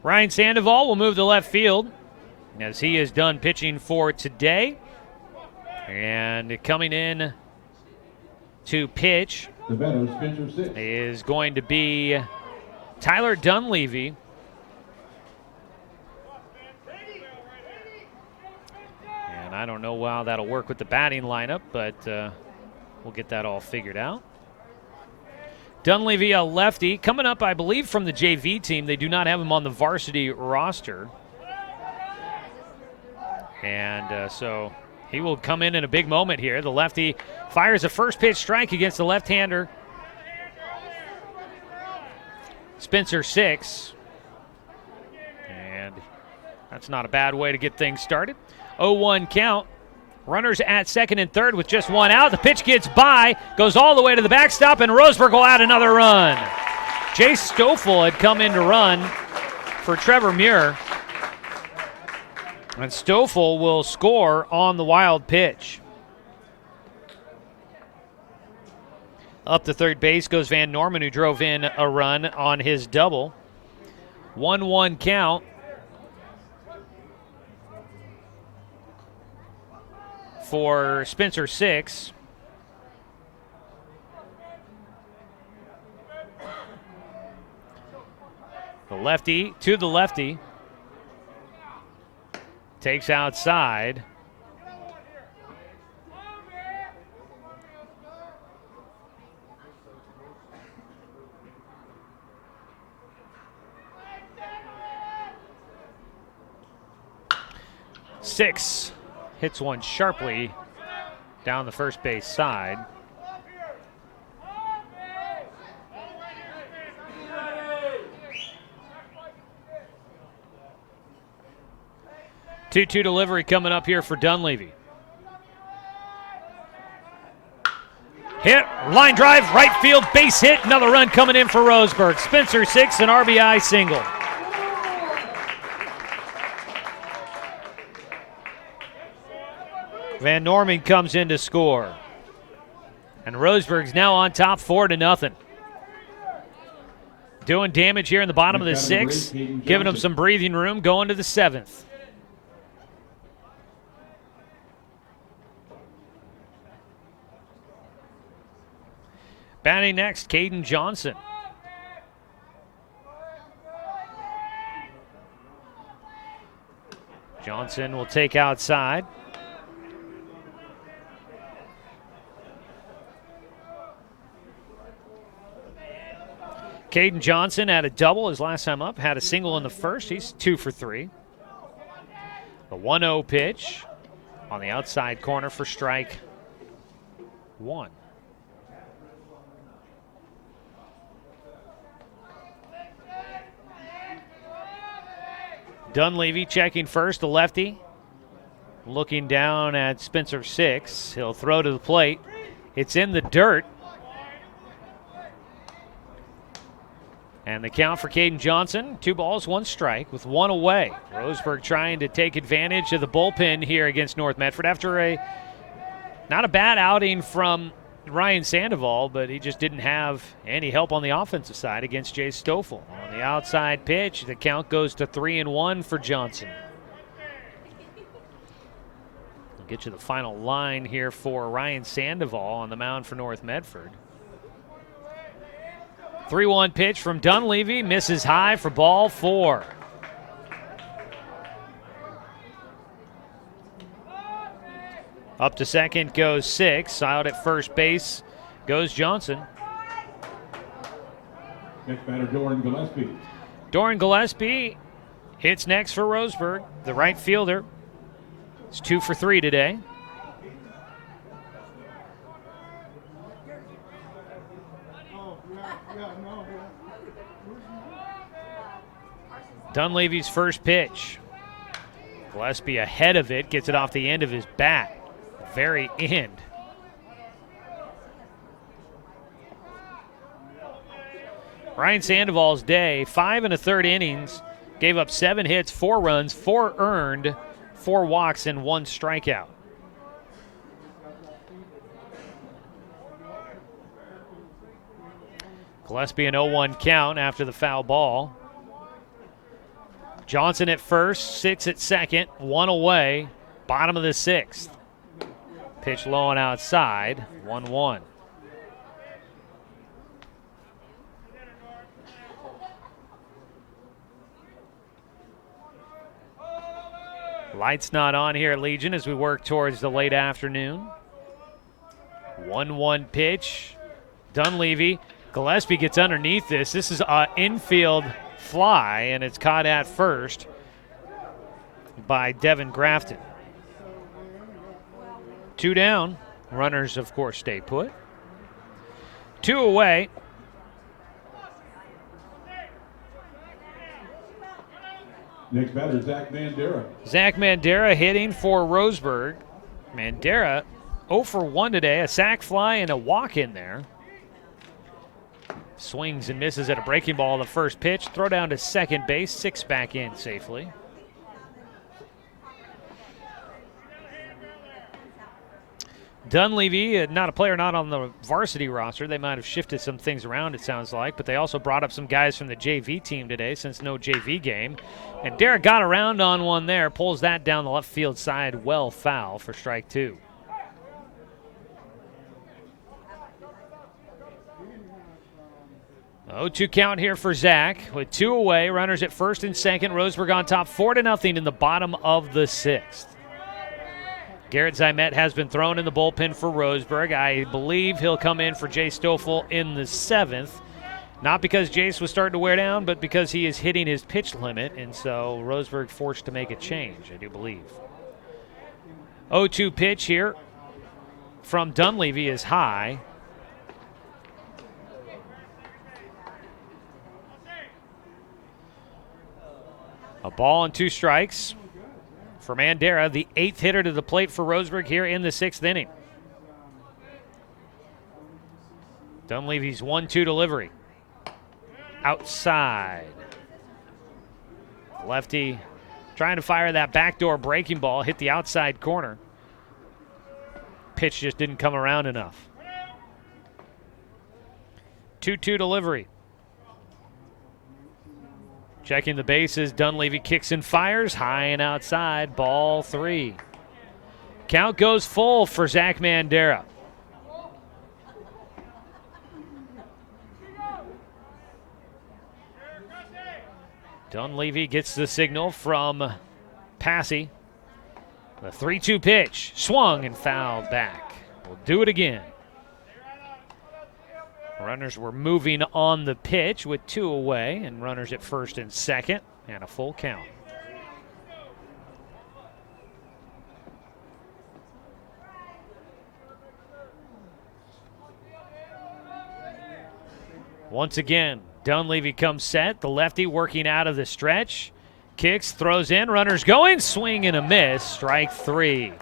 Ryan Sandoval will move to left field as he is done pitching for today. And coming in to pitch is going to be Tyler Dunleavy. And I don't know how that'll work with the batting lineup, but we'll get that all figured out. Dunleavy, a lefty, coming up, I believe, from the JV team. They do not have him on the varsity roster. And so he will come in a big moment here. The lefty fires a first pitch strike against the left-hander, Spencer 6. And that's not a bad way to get things started. 0-1 count. Runners at second and third with just one out. The pitch gets by, goes all the way to the backstop, and Roseburg will add another run. Jay Stoffel had come in to run for Trevor Muir. And Stoffel will score on the wild pitch. Up to third base goes Van Norman, who drove in a run on his double. 1-1 count. For Spencer 6. The lefty to the lefty. Takes outside. Six. Hits one sharply down the first base side. Two-two delivery coming up here for Dunleavy. Hit, line drive, right field, base hit. Another run coming in for Roseburg. Spencer 6, an RBI single. Van Norman comes in to score. And Roseburg's now on top 4-0. Doing damage here in the bottom of the 6th, giving them some breathing room going to the 7th. Batting next, Caden Johnson. Johnson will take outside. Caden Johnson had a double his last time up, had a single in the first. He's 2 for 3. The 1-0 pitch on the outside corner for strike 1. Dunleavy checking first, the lefty. looking down at Spencer 6. He'll throw to the plate. It's in the dirt. And the count for Caden Johnson, 2 balls, 1 strike with 1 away. Roseburg trying to take advantage of the bullpen here against North Medford after not a bad outing from Ryan Sandoval, but he just didn't have any help on the offensive side against Jay Stoffel. On the outside pitch, the count goes to 3-1 for Johnson. We'll get you the final line here for Ryan Sandoval on the mound for North Medford. 3-1 pitch from Dunleavy, misses high for ball 4. Up to second goes 6. Out at first base goes Johnson. Next batter, Doran Gillespie. Doran Gillespie hits next for Roseburg, the right fielder. It's 2 for 3 today. Dunleavy's first pitch. Gillespie ahead of it, gets it off the end of his bat. Very end. Ryan Sandoval's day, 5 1/3 innings, gave up 7 hits, 4 runs, 4 earned, 4 walks, and 1 strikeout. Gillespie an 0-1 count after the foul ball. Johnson at first, 6 at second, 1 away, bottom of the 6th. Pitch low and outside, 1-1. Lights not on here at Legion as we work towards the late afternoon. 1-1 pitch. Dunleavy. Gillespie gets underneath this. This is an infield fly, and it's caught at first by Devin Grafton. 2 down. Runners, of course, stay put. 2 away. Next batter, Zach Mandera. Zach Mandera hitting for Roseburg. Mandera 0 for 1 today. A sac fly and a walk in there. Swings and misses at a breaking ball. The first pitch. Throw down to second base. 6 back in safely. Dunleavy, not a player not on the varsity roster. They might have shifted some things around, it sounds like, but they also brought up some guys from the JV team today since no JV game. And Derek got around on one there, pulls that down the left field side, well foul for strike 2. Oh, 2 count here for Zach with 2 away. Runners at first and second. Roseburg on top 4-0 in the bottom of the 6th. Garrett Zymet has been thrown in the bullpen for Roseburg. I believe he'll come in for Jay Stoffel in the 7th. Not because Jace was starting to wear down, but because he is hitting his pitch limit, and so Roseburg forced to make a change, I do believe. 0-2 pitch here from Dunleavy is high. A ball and 2 strikes for Mandera, the 8th hitter to the plate for Roseburg here in the 6th inning. Dunleavy's 1-2 delivery. Outside. Lefty trying to fire that backdoor breaking ball, hit the outside corner. Pitch just didn't come around enough. 2-2 delivery. Checking the bases, Dunleavy kicks and fires, high and outside, ball 3. Count goes full for Zach Mandera. Dunleavy gets the signal from Passy. The 3-2 pitch, swung and fouled back. We'll do it again. Runners were moving on the pitch with 2 away, and runners at first and second, and a full count. Once again, Dunleavy comes set. The lefty working out of the stretch. Kicks, throws in, runners going, swing and a miss, strike 3.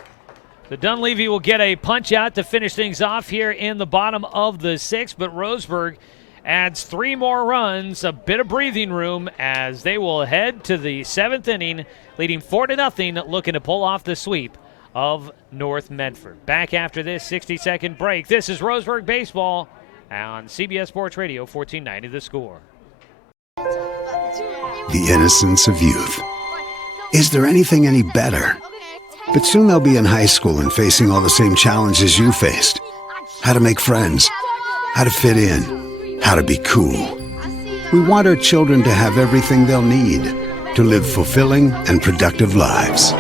The Dunleavy will get a punch out to finish things off here in the bottom of the 6th, but Roseburg adds 3 more runs, a bit of breathing room as they will head to the 7th inning, leading 4-0, looking to pull off the sweep of North Medford. Back after this 60-second break. This is Roseburg Baseball on CBS Sports Radio, 1490 The Score. The innocence of youth. Is there anything any better? But soon they'll be in high school and facing all the same challenges you faced. How to make friends, how to fit in, how to be cool. We want our children to have everything they'll need to live fulfilling and productive lives.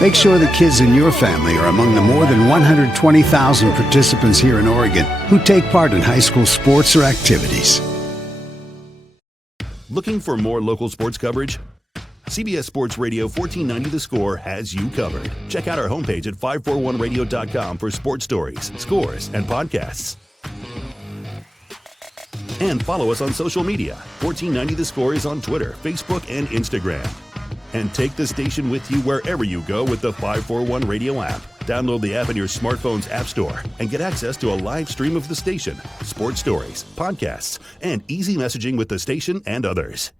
Make sure the kids in your family are among the more than 120,000 participants here in Oregon who take part in high school sports or activities. Looking for more local sports coverage? CBS Sports Radio 1490 The Score has you covered. Check out our homepage at 541radio.com for sports stories, scores, and podcasts. And follow us on social media. 1490 The Score is on Twitter, Facebook, and Instagram. And take the station with you wherever you go with the 541 Radio app. Download the app in your smartphone's app store and get access to a live stream of the station, sports stories, podcasts, and easy messaging with the station and others.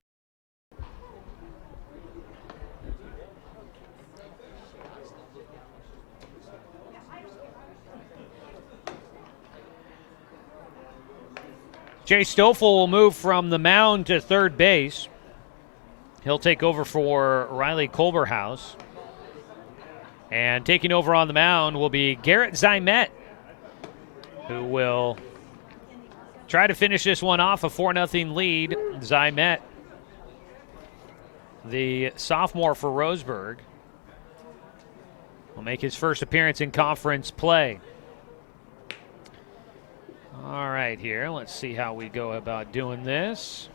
Jay Stoffel will move from the mound to third base. He'll take over for Riley Culberhouse. And taking over on the mound will be Garrett Zymet, who will try to finish this one off, a 4-0 lead. Zymet, the sophomore for Roseburg, will make his first appearance in conference play. All right, here, let's see how we go about doing this.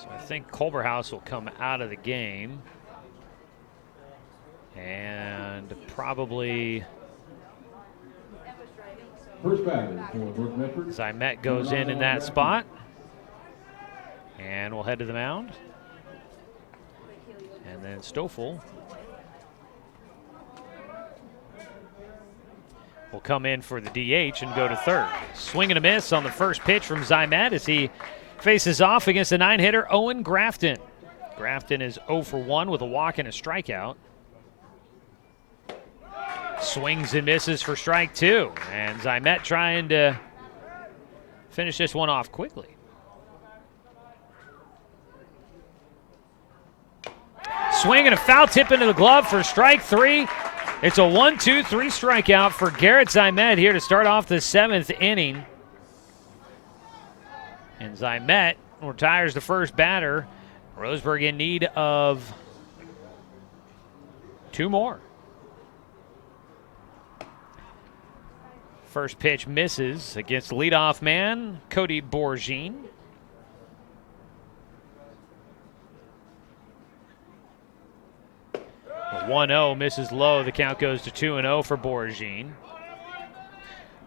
So I think Culberhouse will come out of the game. And probably First batter for North Medford. Zymet goes in that spot. And we'll head to the mound. And then Stoffel will come in for the DH and go to third. Swing and a miss on the first pitch from Zymet as he faces off against the 9-hitter Owen Grafton. Grafton is 0 for 1 with a walk and a strikeout. Swings and misses for strike 2. And Zymet trying to finish this one off quickly. Swing and a foul tip into the glove for strike 3. It's a 1-2-3 strikeout for Garrett Zymet here to start off the 7th inning. And Zymet retires the first batter. Roseburg in need of 2 more. First pitch misses against leadoff man Cody Bourgine. The 1-0 misses low. The count goes to 2-0 for Bourgine.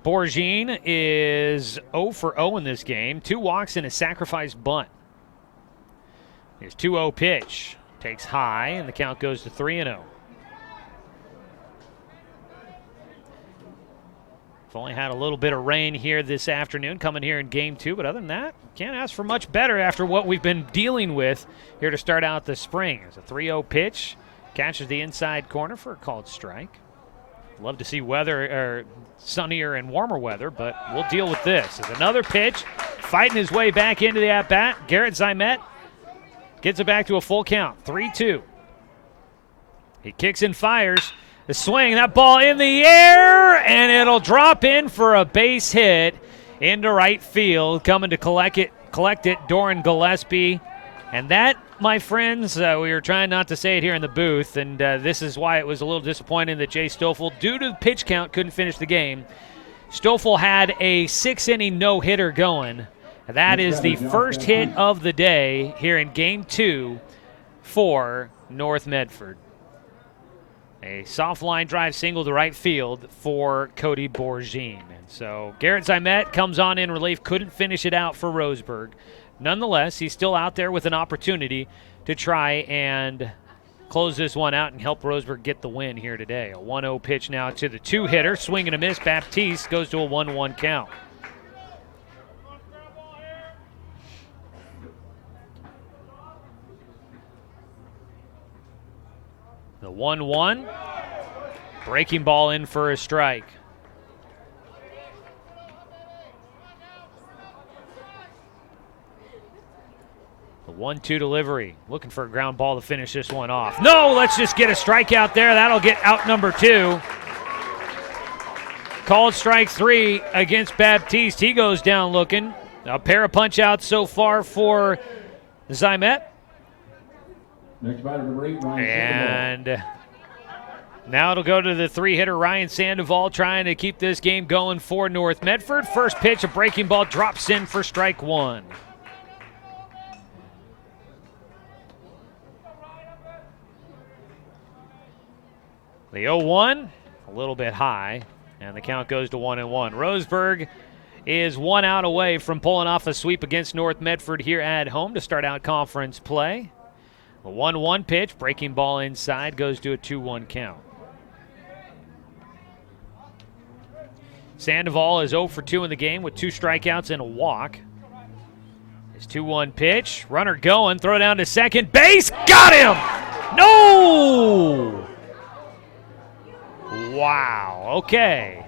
Bourgine is 0 for 0 in this game. 2 walks and a sacrifice bunt. His 2-0 pitch takes high, and the count goes to 3-0. We've only had a little bit of rain here this afternoon coming here in game 2, but other than that, can't ask for much better after what we've been dealing with here to start out the spring. It's a 3-0 pitch, catches the inside corner for a called strike. Love to see weather or sunnier and warmer weather, but we'll deal with this. It's another pitch, fighting his way back into the at-bat. Garrett Zymet gets it back to a full count, 3-2. He kicks and fires. The swing, that ball in the air, and it'll drop in for a base hit into right field. Coming to collect it, Doran Gillespie. And that, my friends, we were trying not to say it here in the booth, and this is why it was a little disappointing that Jay Stoffel, due to the pitch count, couldn't finish the game. Stoffel had a 6-inning no-hitter going. That is the first hit of the day here in Game 2 for North Medford. A soft line drive single to right field for Cody Bourgine. And so Garrett Zymet comes on in relief, couldn't finish it out for Roseburg. nonetheless, he's still out there with an opportunity to try and close this one out and help Roseburg get the win here today. A 1-0 pitch now to the 2-hitter. Swing and a miss. Baptiste goes to a 1-1 count. The 1-1. Breaking ball in for a strike. The 1-2 delivery. Looking for a ground ball to finish this one off. No, let's just get a strikeout there. That'll get out number 2. Called strike 3 against Baptiste. He goes down looking. A pair of punch-outs so far for Zymet. Next batter, number 8, Ryan Sandoval. And now it'll go to the 3-hitter, Ryan Sandoval, trying to keep this game going for North Medford. First pitch, a breaking ball drops in for strike 1. The 0-1, a little bit high, and the count goes to 1-1. Roseburg is 1 out away from pulling off a sweep against North Medford here at home to start out conference play. The 1-1 pitch, breaking ball inside, goes to a 2-1 count. Sandoval is 0 for 2 in the game with 2 strikeouts and a walk. His 2-1 pitch, runner going, throw down to second base, got him! No! Wow, okay.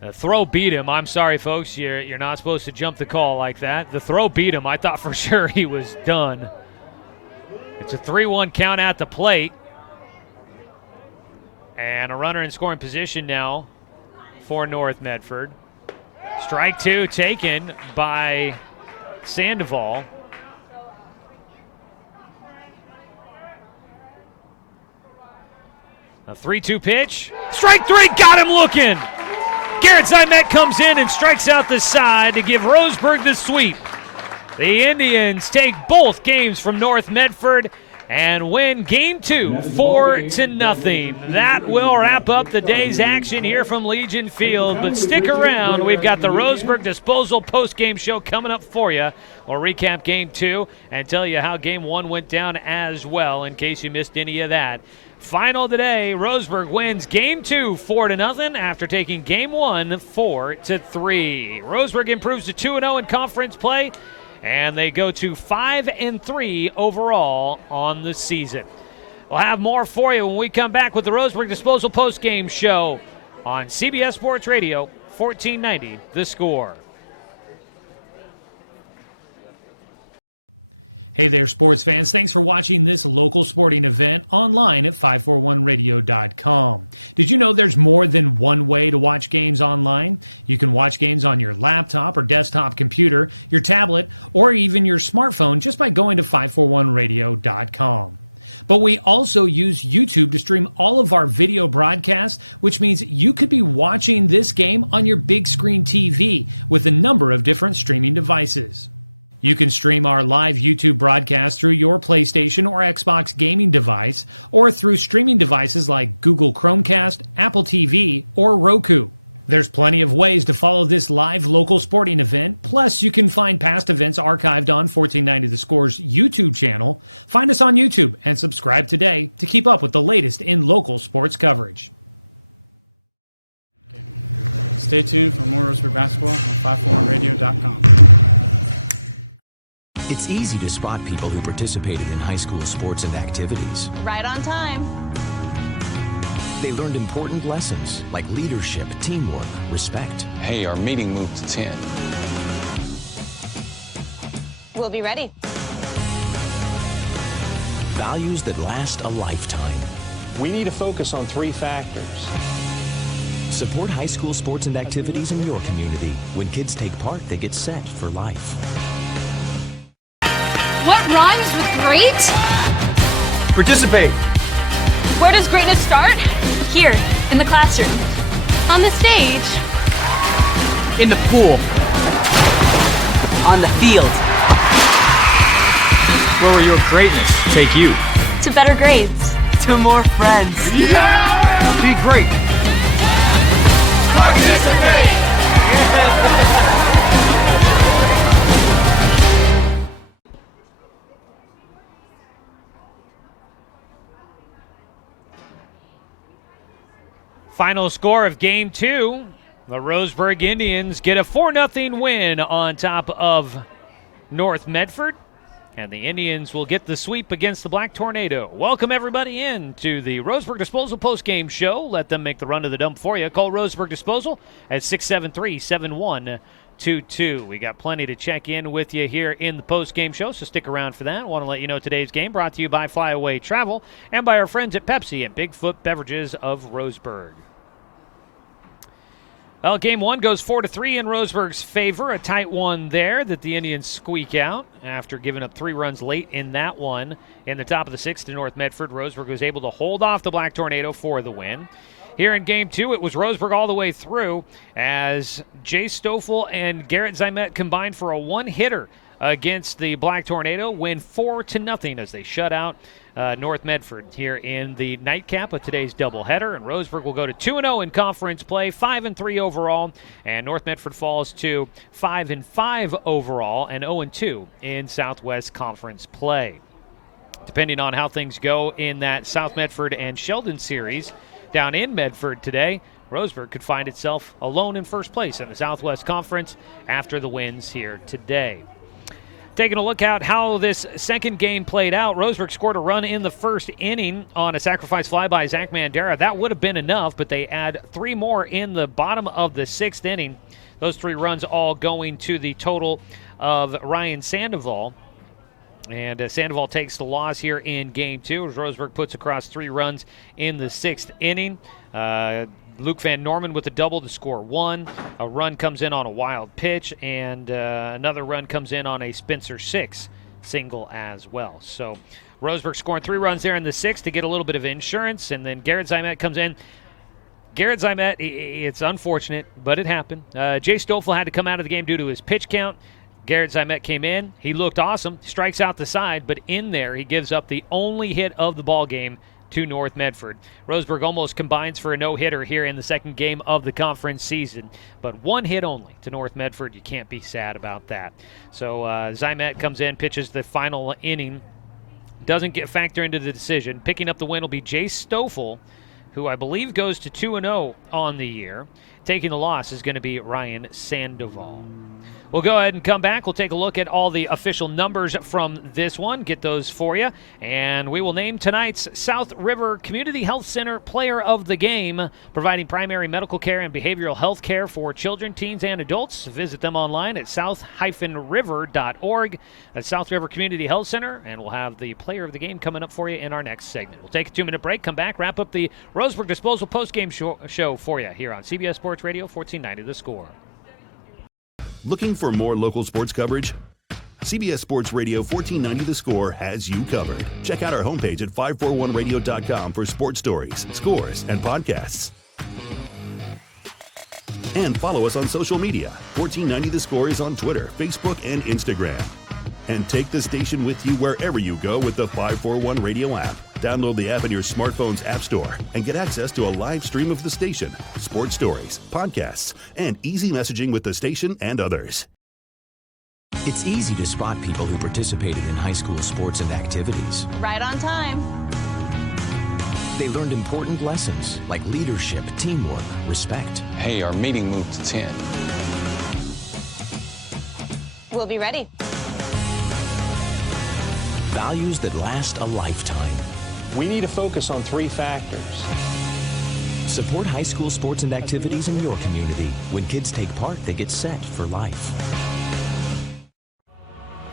The throw beat him. I'm sorry, folks. You're not supposed to jump the call like that. The throw beat him. I thought for sure he was done. It's a 3-1 count at the plate. And a runner in scoring position now for North Medford. Strike 2 taken by Sandoval. A 3-2 pitch. Strike 3, got him looking. Garrett Zymet comes in and strikes out the side to give Roseburg the sweep. The Indians take both games from North Medford and win Game 2 4-0. That will wrap up the day's action here from Legion Field. But stick around. We've got the Roseburg Disposal post-game show coming up for you. We'll recap Game 2 and tell you how Game 1 went down as well in case you missed any of that. Final today, Roseburg wins Game 2 4-0 after taking Game 1 4-3. Roseburg improves to 2-0 in conference play, and they go to 5-3 overall on the season. We'll have more for you when we come back with the Roseburg Disposal postgame show on CBS Sports Radio, 1490 The Score. Hey there, sports fans. Thanks for watching this local sporting event online at 541radio.com. Did you know there's more than one way to watch games online? You can watch games on your laptop or desktop computer, your tablet, or even your smartphone just by going to 541radio.com. But we also use YouTube to stream all of our video broadcasts, which means you could be watching this game on your big screen TV with a number of different streaming devices. You can stream our live YouTube broadcast through your PlayStation or Xbox gaming device or through streaming devices like Google Chromecast, Apple TV, or Roku. There's plenty of ways to follow this live local sporting event. Plus, you can find past events archived on 1490 The Score's YouTube channel. Find us on YouTube and subscribe today to keep up with the latest in local sports coverage. Stay tuned for more Roseburg basketball on 541radio.com. It's easy to spot people who participated in high school sports and activities. Right on time. They learned important lessons like leadership, teamwork, respect. Hey, our meeting moved to 10. We'll be ready. Values that last a lifetime. We need to focus on 3 factors. Support high school sports and activities in your community. When kids take part, they get set for life. What rhymes with great? Participate. Where does greatness start? Here, in the classroom. On the stage. In the pool. On the field. Where will your greatness take you? To better grades. To more friends. Yeah! Be great. Participate! Final score of Game 2, the Roseburg Indians get a 4-0 win on top of North Medford, and the Indians will get the sweep against the Black Tornado. Welcome everybody in to the Roseburg Disposal postgame show. Let them make the run to the dump for you. Call Roseburg Disposal at 673-7122. We got plenty to check in with you here in the postgame show, so stick around for that. I want to let you know today's game brought to you by Flyaway Travel and by our friends at Pepsi and Bigfoot Beverages of Roseburg. Well, game 1 goes 4-3 in Roseburg's favor. A tight one there that the Indians squeak out after giving up 3 runs late in that one. In the top of the 6th to North Medford, Roseburg was able to hold off the Black Tornado for the win. Here in game 2, it was Roseburg all the way through as Jay Stoffel and Garrett Zimet combined for a one-hitter against the Black Tornado, win 4-0 as they shut out North Medford here in the nightcap of today's doubleheader. And Roseburg will go to 2-0 in conference play, 5-3 overall, and North Medford falls to 5-5 overall and 0-2 in Southwest Conference play. Depending on how things go in that South Medford and Sheldon series down in Medford today, Roseburg could find itself alone in first place in the Southwest Conference after the wins here today. Taking a look at how this second game played out, Roseburg scored a run in the first inning on a sacrifice fly by Zach Mandera. That would have been enough, but they add 3 more in the bottom of the 6th inning. Those 3 runs all going to the total of Ryan Sandoval. And Sandoval takes the loss here in game 2 as Roseburg puts across 3 runs in the 6th inning. Luke Van Norman with a double to score 1. A run comes in on a wild pitch, and another run comes in on a Spencer 6 single as well. So Roseburg scoring 3 runs there in the 6th to get a little bit of insurance, and then Garrett Zimet comes in. Garrett Zimet, it's unfortunate, but it happened. Jay Stoffel had to come out of the game due to his pitch count. Garrett Zimet came in. He looked awesome, strikes out the side, but in there he gives up the only hit of the ball game to North Medford. Roseburg almost combines for a no-hitter here in the second game of the conference season, but 1 hit only to North Medford. You can't be sad about that. So Zimet comes in, pitches the final inning, doesn't get factor into the decision. Picking up the win will be Jay Stoffel, who I believe goes to 2-0 on the year. Taking the loss is going to be Ryan Sandoval. We'll go ahead and come back. We'll take a look at all the official numbers from this one, get those for you, and we will name tonight's South River Community Health Center Player of the Game, providing primary medical care and behavioral health care for children, teens, and adults. Visit them online at south-river.org. That's South River Community Health Center, and we'll have the Player of the Game coming up for you in our next segment. We'll take a 2-minute break, come back, wrap up the Roseburg Disposal postgame show for you here on CBS Sports Radio 1490 The Score. Looking for more local sports coverage? CBS Sports Radio 1490 The Score has you covered. Check out our homepage at 541radio.com for sports stories, scores, and podcasts. And follow us on social media. 1490 The Score is on Twitter, Facebook, and Instagram. And take the station with you wherever you go with the 541 Radio app. Download the app in your smartphone's app store and get access to a live stream of the station, sports stories, podcasts, and easy messaging with the station and others. It's easy to spot people who participated in high school sports and activities. Right on time. They learned important lessons like leadership, teamwork, respect. Hey, our meeting moved to 10. We'll be ready. Values that last a lifetime. We need to focus on 3 factors. Support high school sports and activities in your community. When kids take part, they get set for life.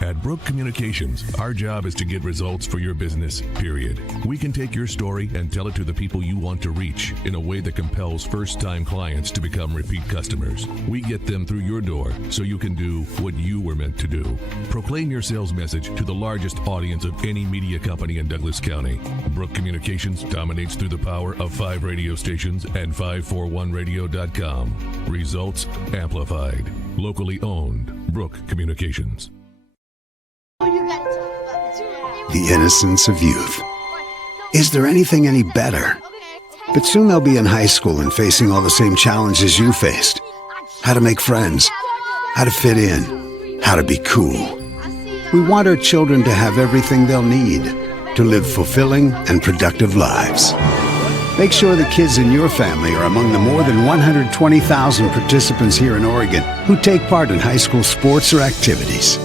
At Brook Communications, our job is to get results for your business, period. We can take your story and tell it to the people you want to reach in a way that compels first-time clients to become repeat customers. We get them through your door so you can do what you were meant to do. Proclaim your sales message to the largest audience of any media company in Douglas County. Brook Communications dominates through the power of 5 radio stations and 541radio.com. Results amplified. Locally owned. Brook Communications. The innocence of youth. Is there anything any better? But soon they'll be in high school and facing all the same challenges you faced. How to make friends, how to fit in, how to be cool. We want our children to have everything they'll need to live fulfilling and productive lives. Make sure the kids in your family are among the more than 120,000 participants here in Oregon who take part in high school sports or activities.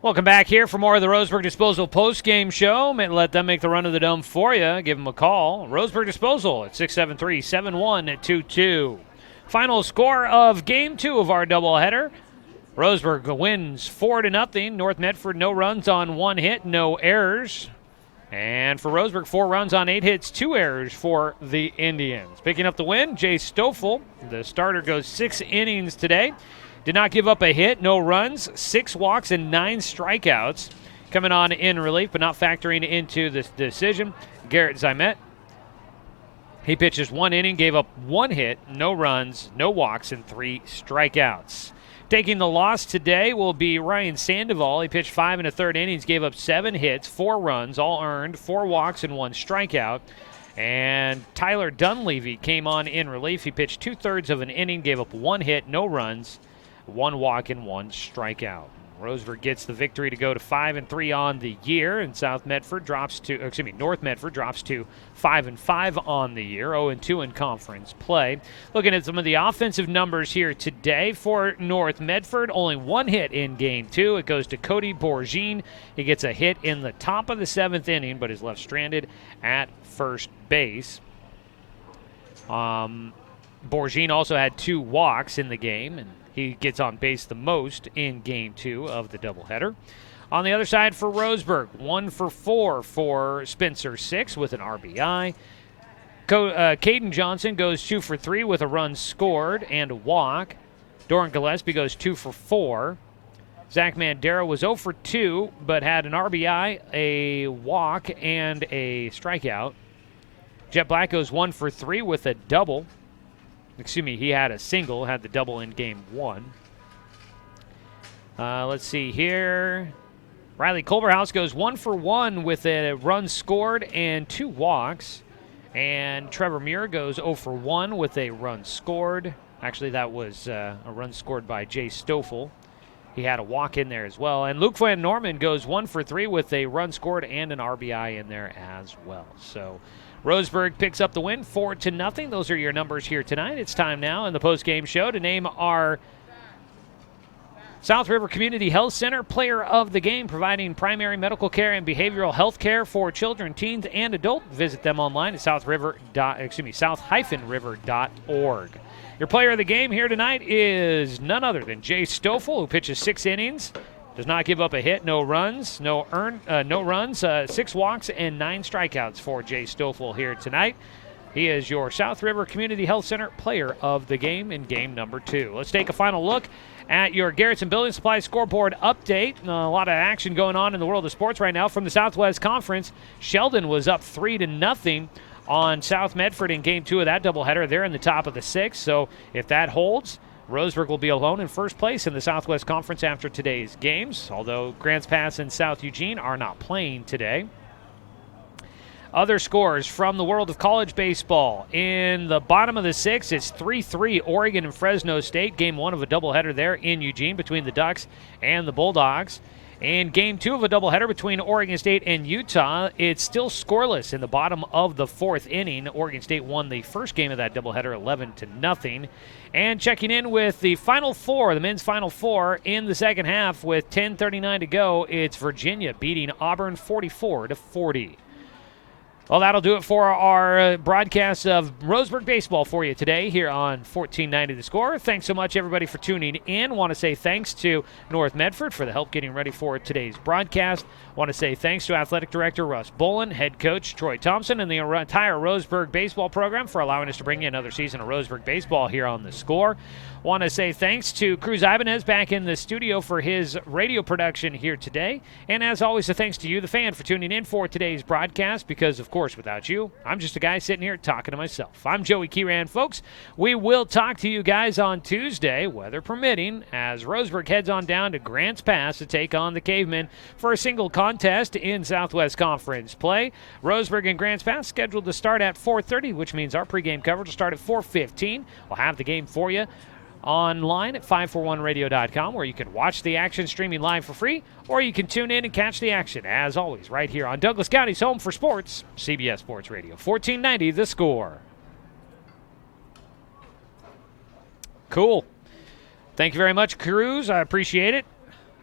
Welcome back here for more of the Roseburg Disposal post-game show. Let them make the run of the dome for you. Give them a call. Roseburg Disposal at 673-7122. Final score of Game 2 of our doubleheader. Roseburg wins 4-0. North Medford, no runs on 1 hit, no errors. And for Roseburg, 4 runs on 8 hits, 2 errors for the Indians. Picking up the win, Jay Stoffel. The starter goes 6 innings today. Did not give up a hit, no runs, 6 walks, and 9 strikeouts. Coming on in relief, but not factoring into the decision, Garrett Zimet. He pitches 1 inning, gave up 1 hit, no runs, no walks, and 3 strikeouts. Taking the loss today will be Ryan Sandoval. He pitched 5 1/3 innings, gave up 7 hits, 4 runs, all earned, 4 walks, and 1 strikeout. And Tyler Dunleavy came on in relief. He pitched 2/3 of an inning, gave up 1 hit, no runs, 1 walk, and 1 strikeout. Roseburg gets the victory to go to 5-3 on the year, and North Medford drops to 5-5 on the year, 0-2 in conference play. Looking at some of the offensive numbers here today for North Medford, only 1 hit in Game 2. It goes to Cody Bourgine. He gets a hit in the top of the 7th inning, but is left stranded at first base. Bourgine also had 2 walks in the game, and he gets on base the most in Game 2 of the doubleheader. On the other side for Roseburg, 1 for 4 for Spencer 6 with an RBI. Caden Johnson goes 2 for 3 with a run scored and a walk. Doran Gillespie goes 2 for 4. Zach Mandera was 0 for 2, but had an RBI, a walk, and a strikeout. Jet Black goes 1 for 3 with a double. He had a single, had the double in Game 1. Let's see here. Riley Culverhouse goes 1 for 1 with a run scored and 2 walks. And Trevor Muir goes 0 for 1 with a run scored. Actually, that was a run scored by Jay Stoffel. He had a walk in there as well. And Luke Van Norman goes 1 for 3 with a run scored and an RBI in there as well. So Roseburg picks up the win, 4-0. Those are your numbers here tonight. It's time now in the post-game show to name our South River Community Health Center Player of the Game, providing primary medical care and behavioral health care for children, teens, and adults. Visit them online at south-river.org. Your Player of the Game here tonight is none other than Jay Stoffel, who pitches 6 innings. Does not give up a hit, no runs, 6 walks, and 9 strikeouts for Jay Stoffel here tonight. He is your South River Community Health Center Player of the Game in Game number 2. Let's take a final look at your Garrettson Building Supply scoreboard update. A lot of action going on in the world of sports right now from the Southwest Conference. Sheldon was up 3-0 on South Medford in Game 2 of that doubleheader. They're in the top of the 6th, so if that holds, Roseburg will be alone in first place in the Southwest Conference after today's games, although Grants Pass and South Eugene are not playing today. Other scores from the world of college baseball. In the bottom of the 6th, it's 3-3 Oregon and Fresno State. Game 1 of a doubleheader there in Eugene between the Ducks and the Bulldogs. In Game 2 of a doubleheader between Oregon State and Utah, it's still scoreless in the bottom of the 4th inning. Oregon State won the first game of that doubleheader 11-0. And checking in with the Final Four, the men's Final Four in the second half with 10:39 to go, it's Virginia beating Auburn 44-40. Well, that'll do it for our broadcast of Roseburg baseball for you today here on 1490 The Score. Thanks so much, everybody, for tuning in. Want to say thanks to North Medford for the help getting ready for today's broadcast. Want to say thanks to Athletic Director Russ Bolin, Head Coach Troy Thompson, and the entire Roseburg baseball program for allowing us to bring you another season of Roseburg baseball here on The Score. Want to say thanks to Cruz Ibanez back in the studio for his radio production here today. And as always, a thanks to you, the fan, for tuning in for today's broadcast, because, of course, without you, I'm just a guy sitting here talking to myself. I'm Joey Kieran, folks. We will talk to you guys on Tuesday, weather permitting, as Roseburg heads on down to Grants Pass to take on the Cavemen for a single contest in Southwest Conference play. Roseburg and Grants Pass scheduled to start at 4:30, which means our pregame coverage will start at 4:15. We'll have the game for you online at 541radio.com, where you can watch the action streaming live for free, or you can tune in and catch the action, as always, right here on Douglas County's home for sports, CBS Sports Radio, 1490 The Score. Cool. Thank you very much, Cruz. I appreciate it.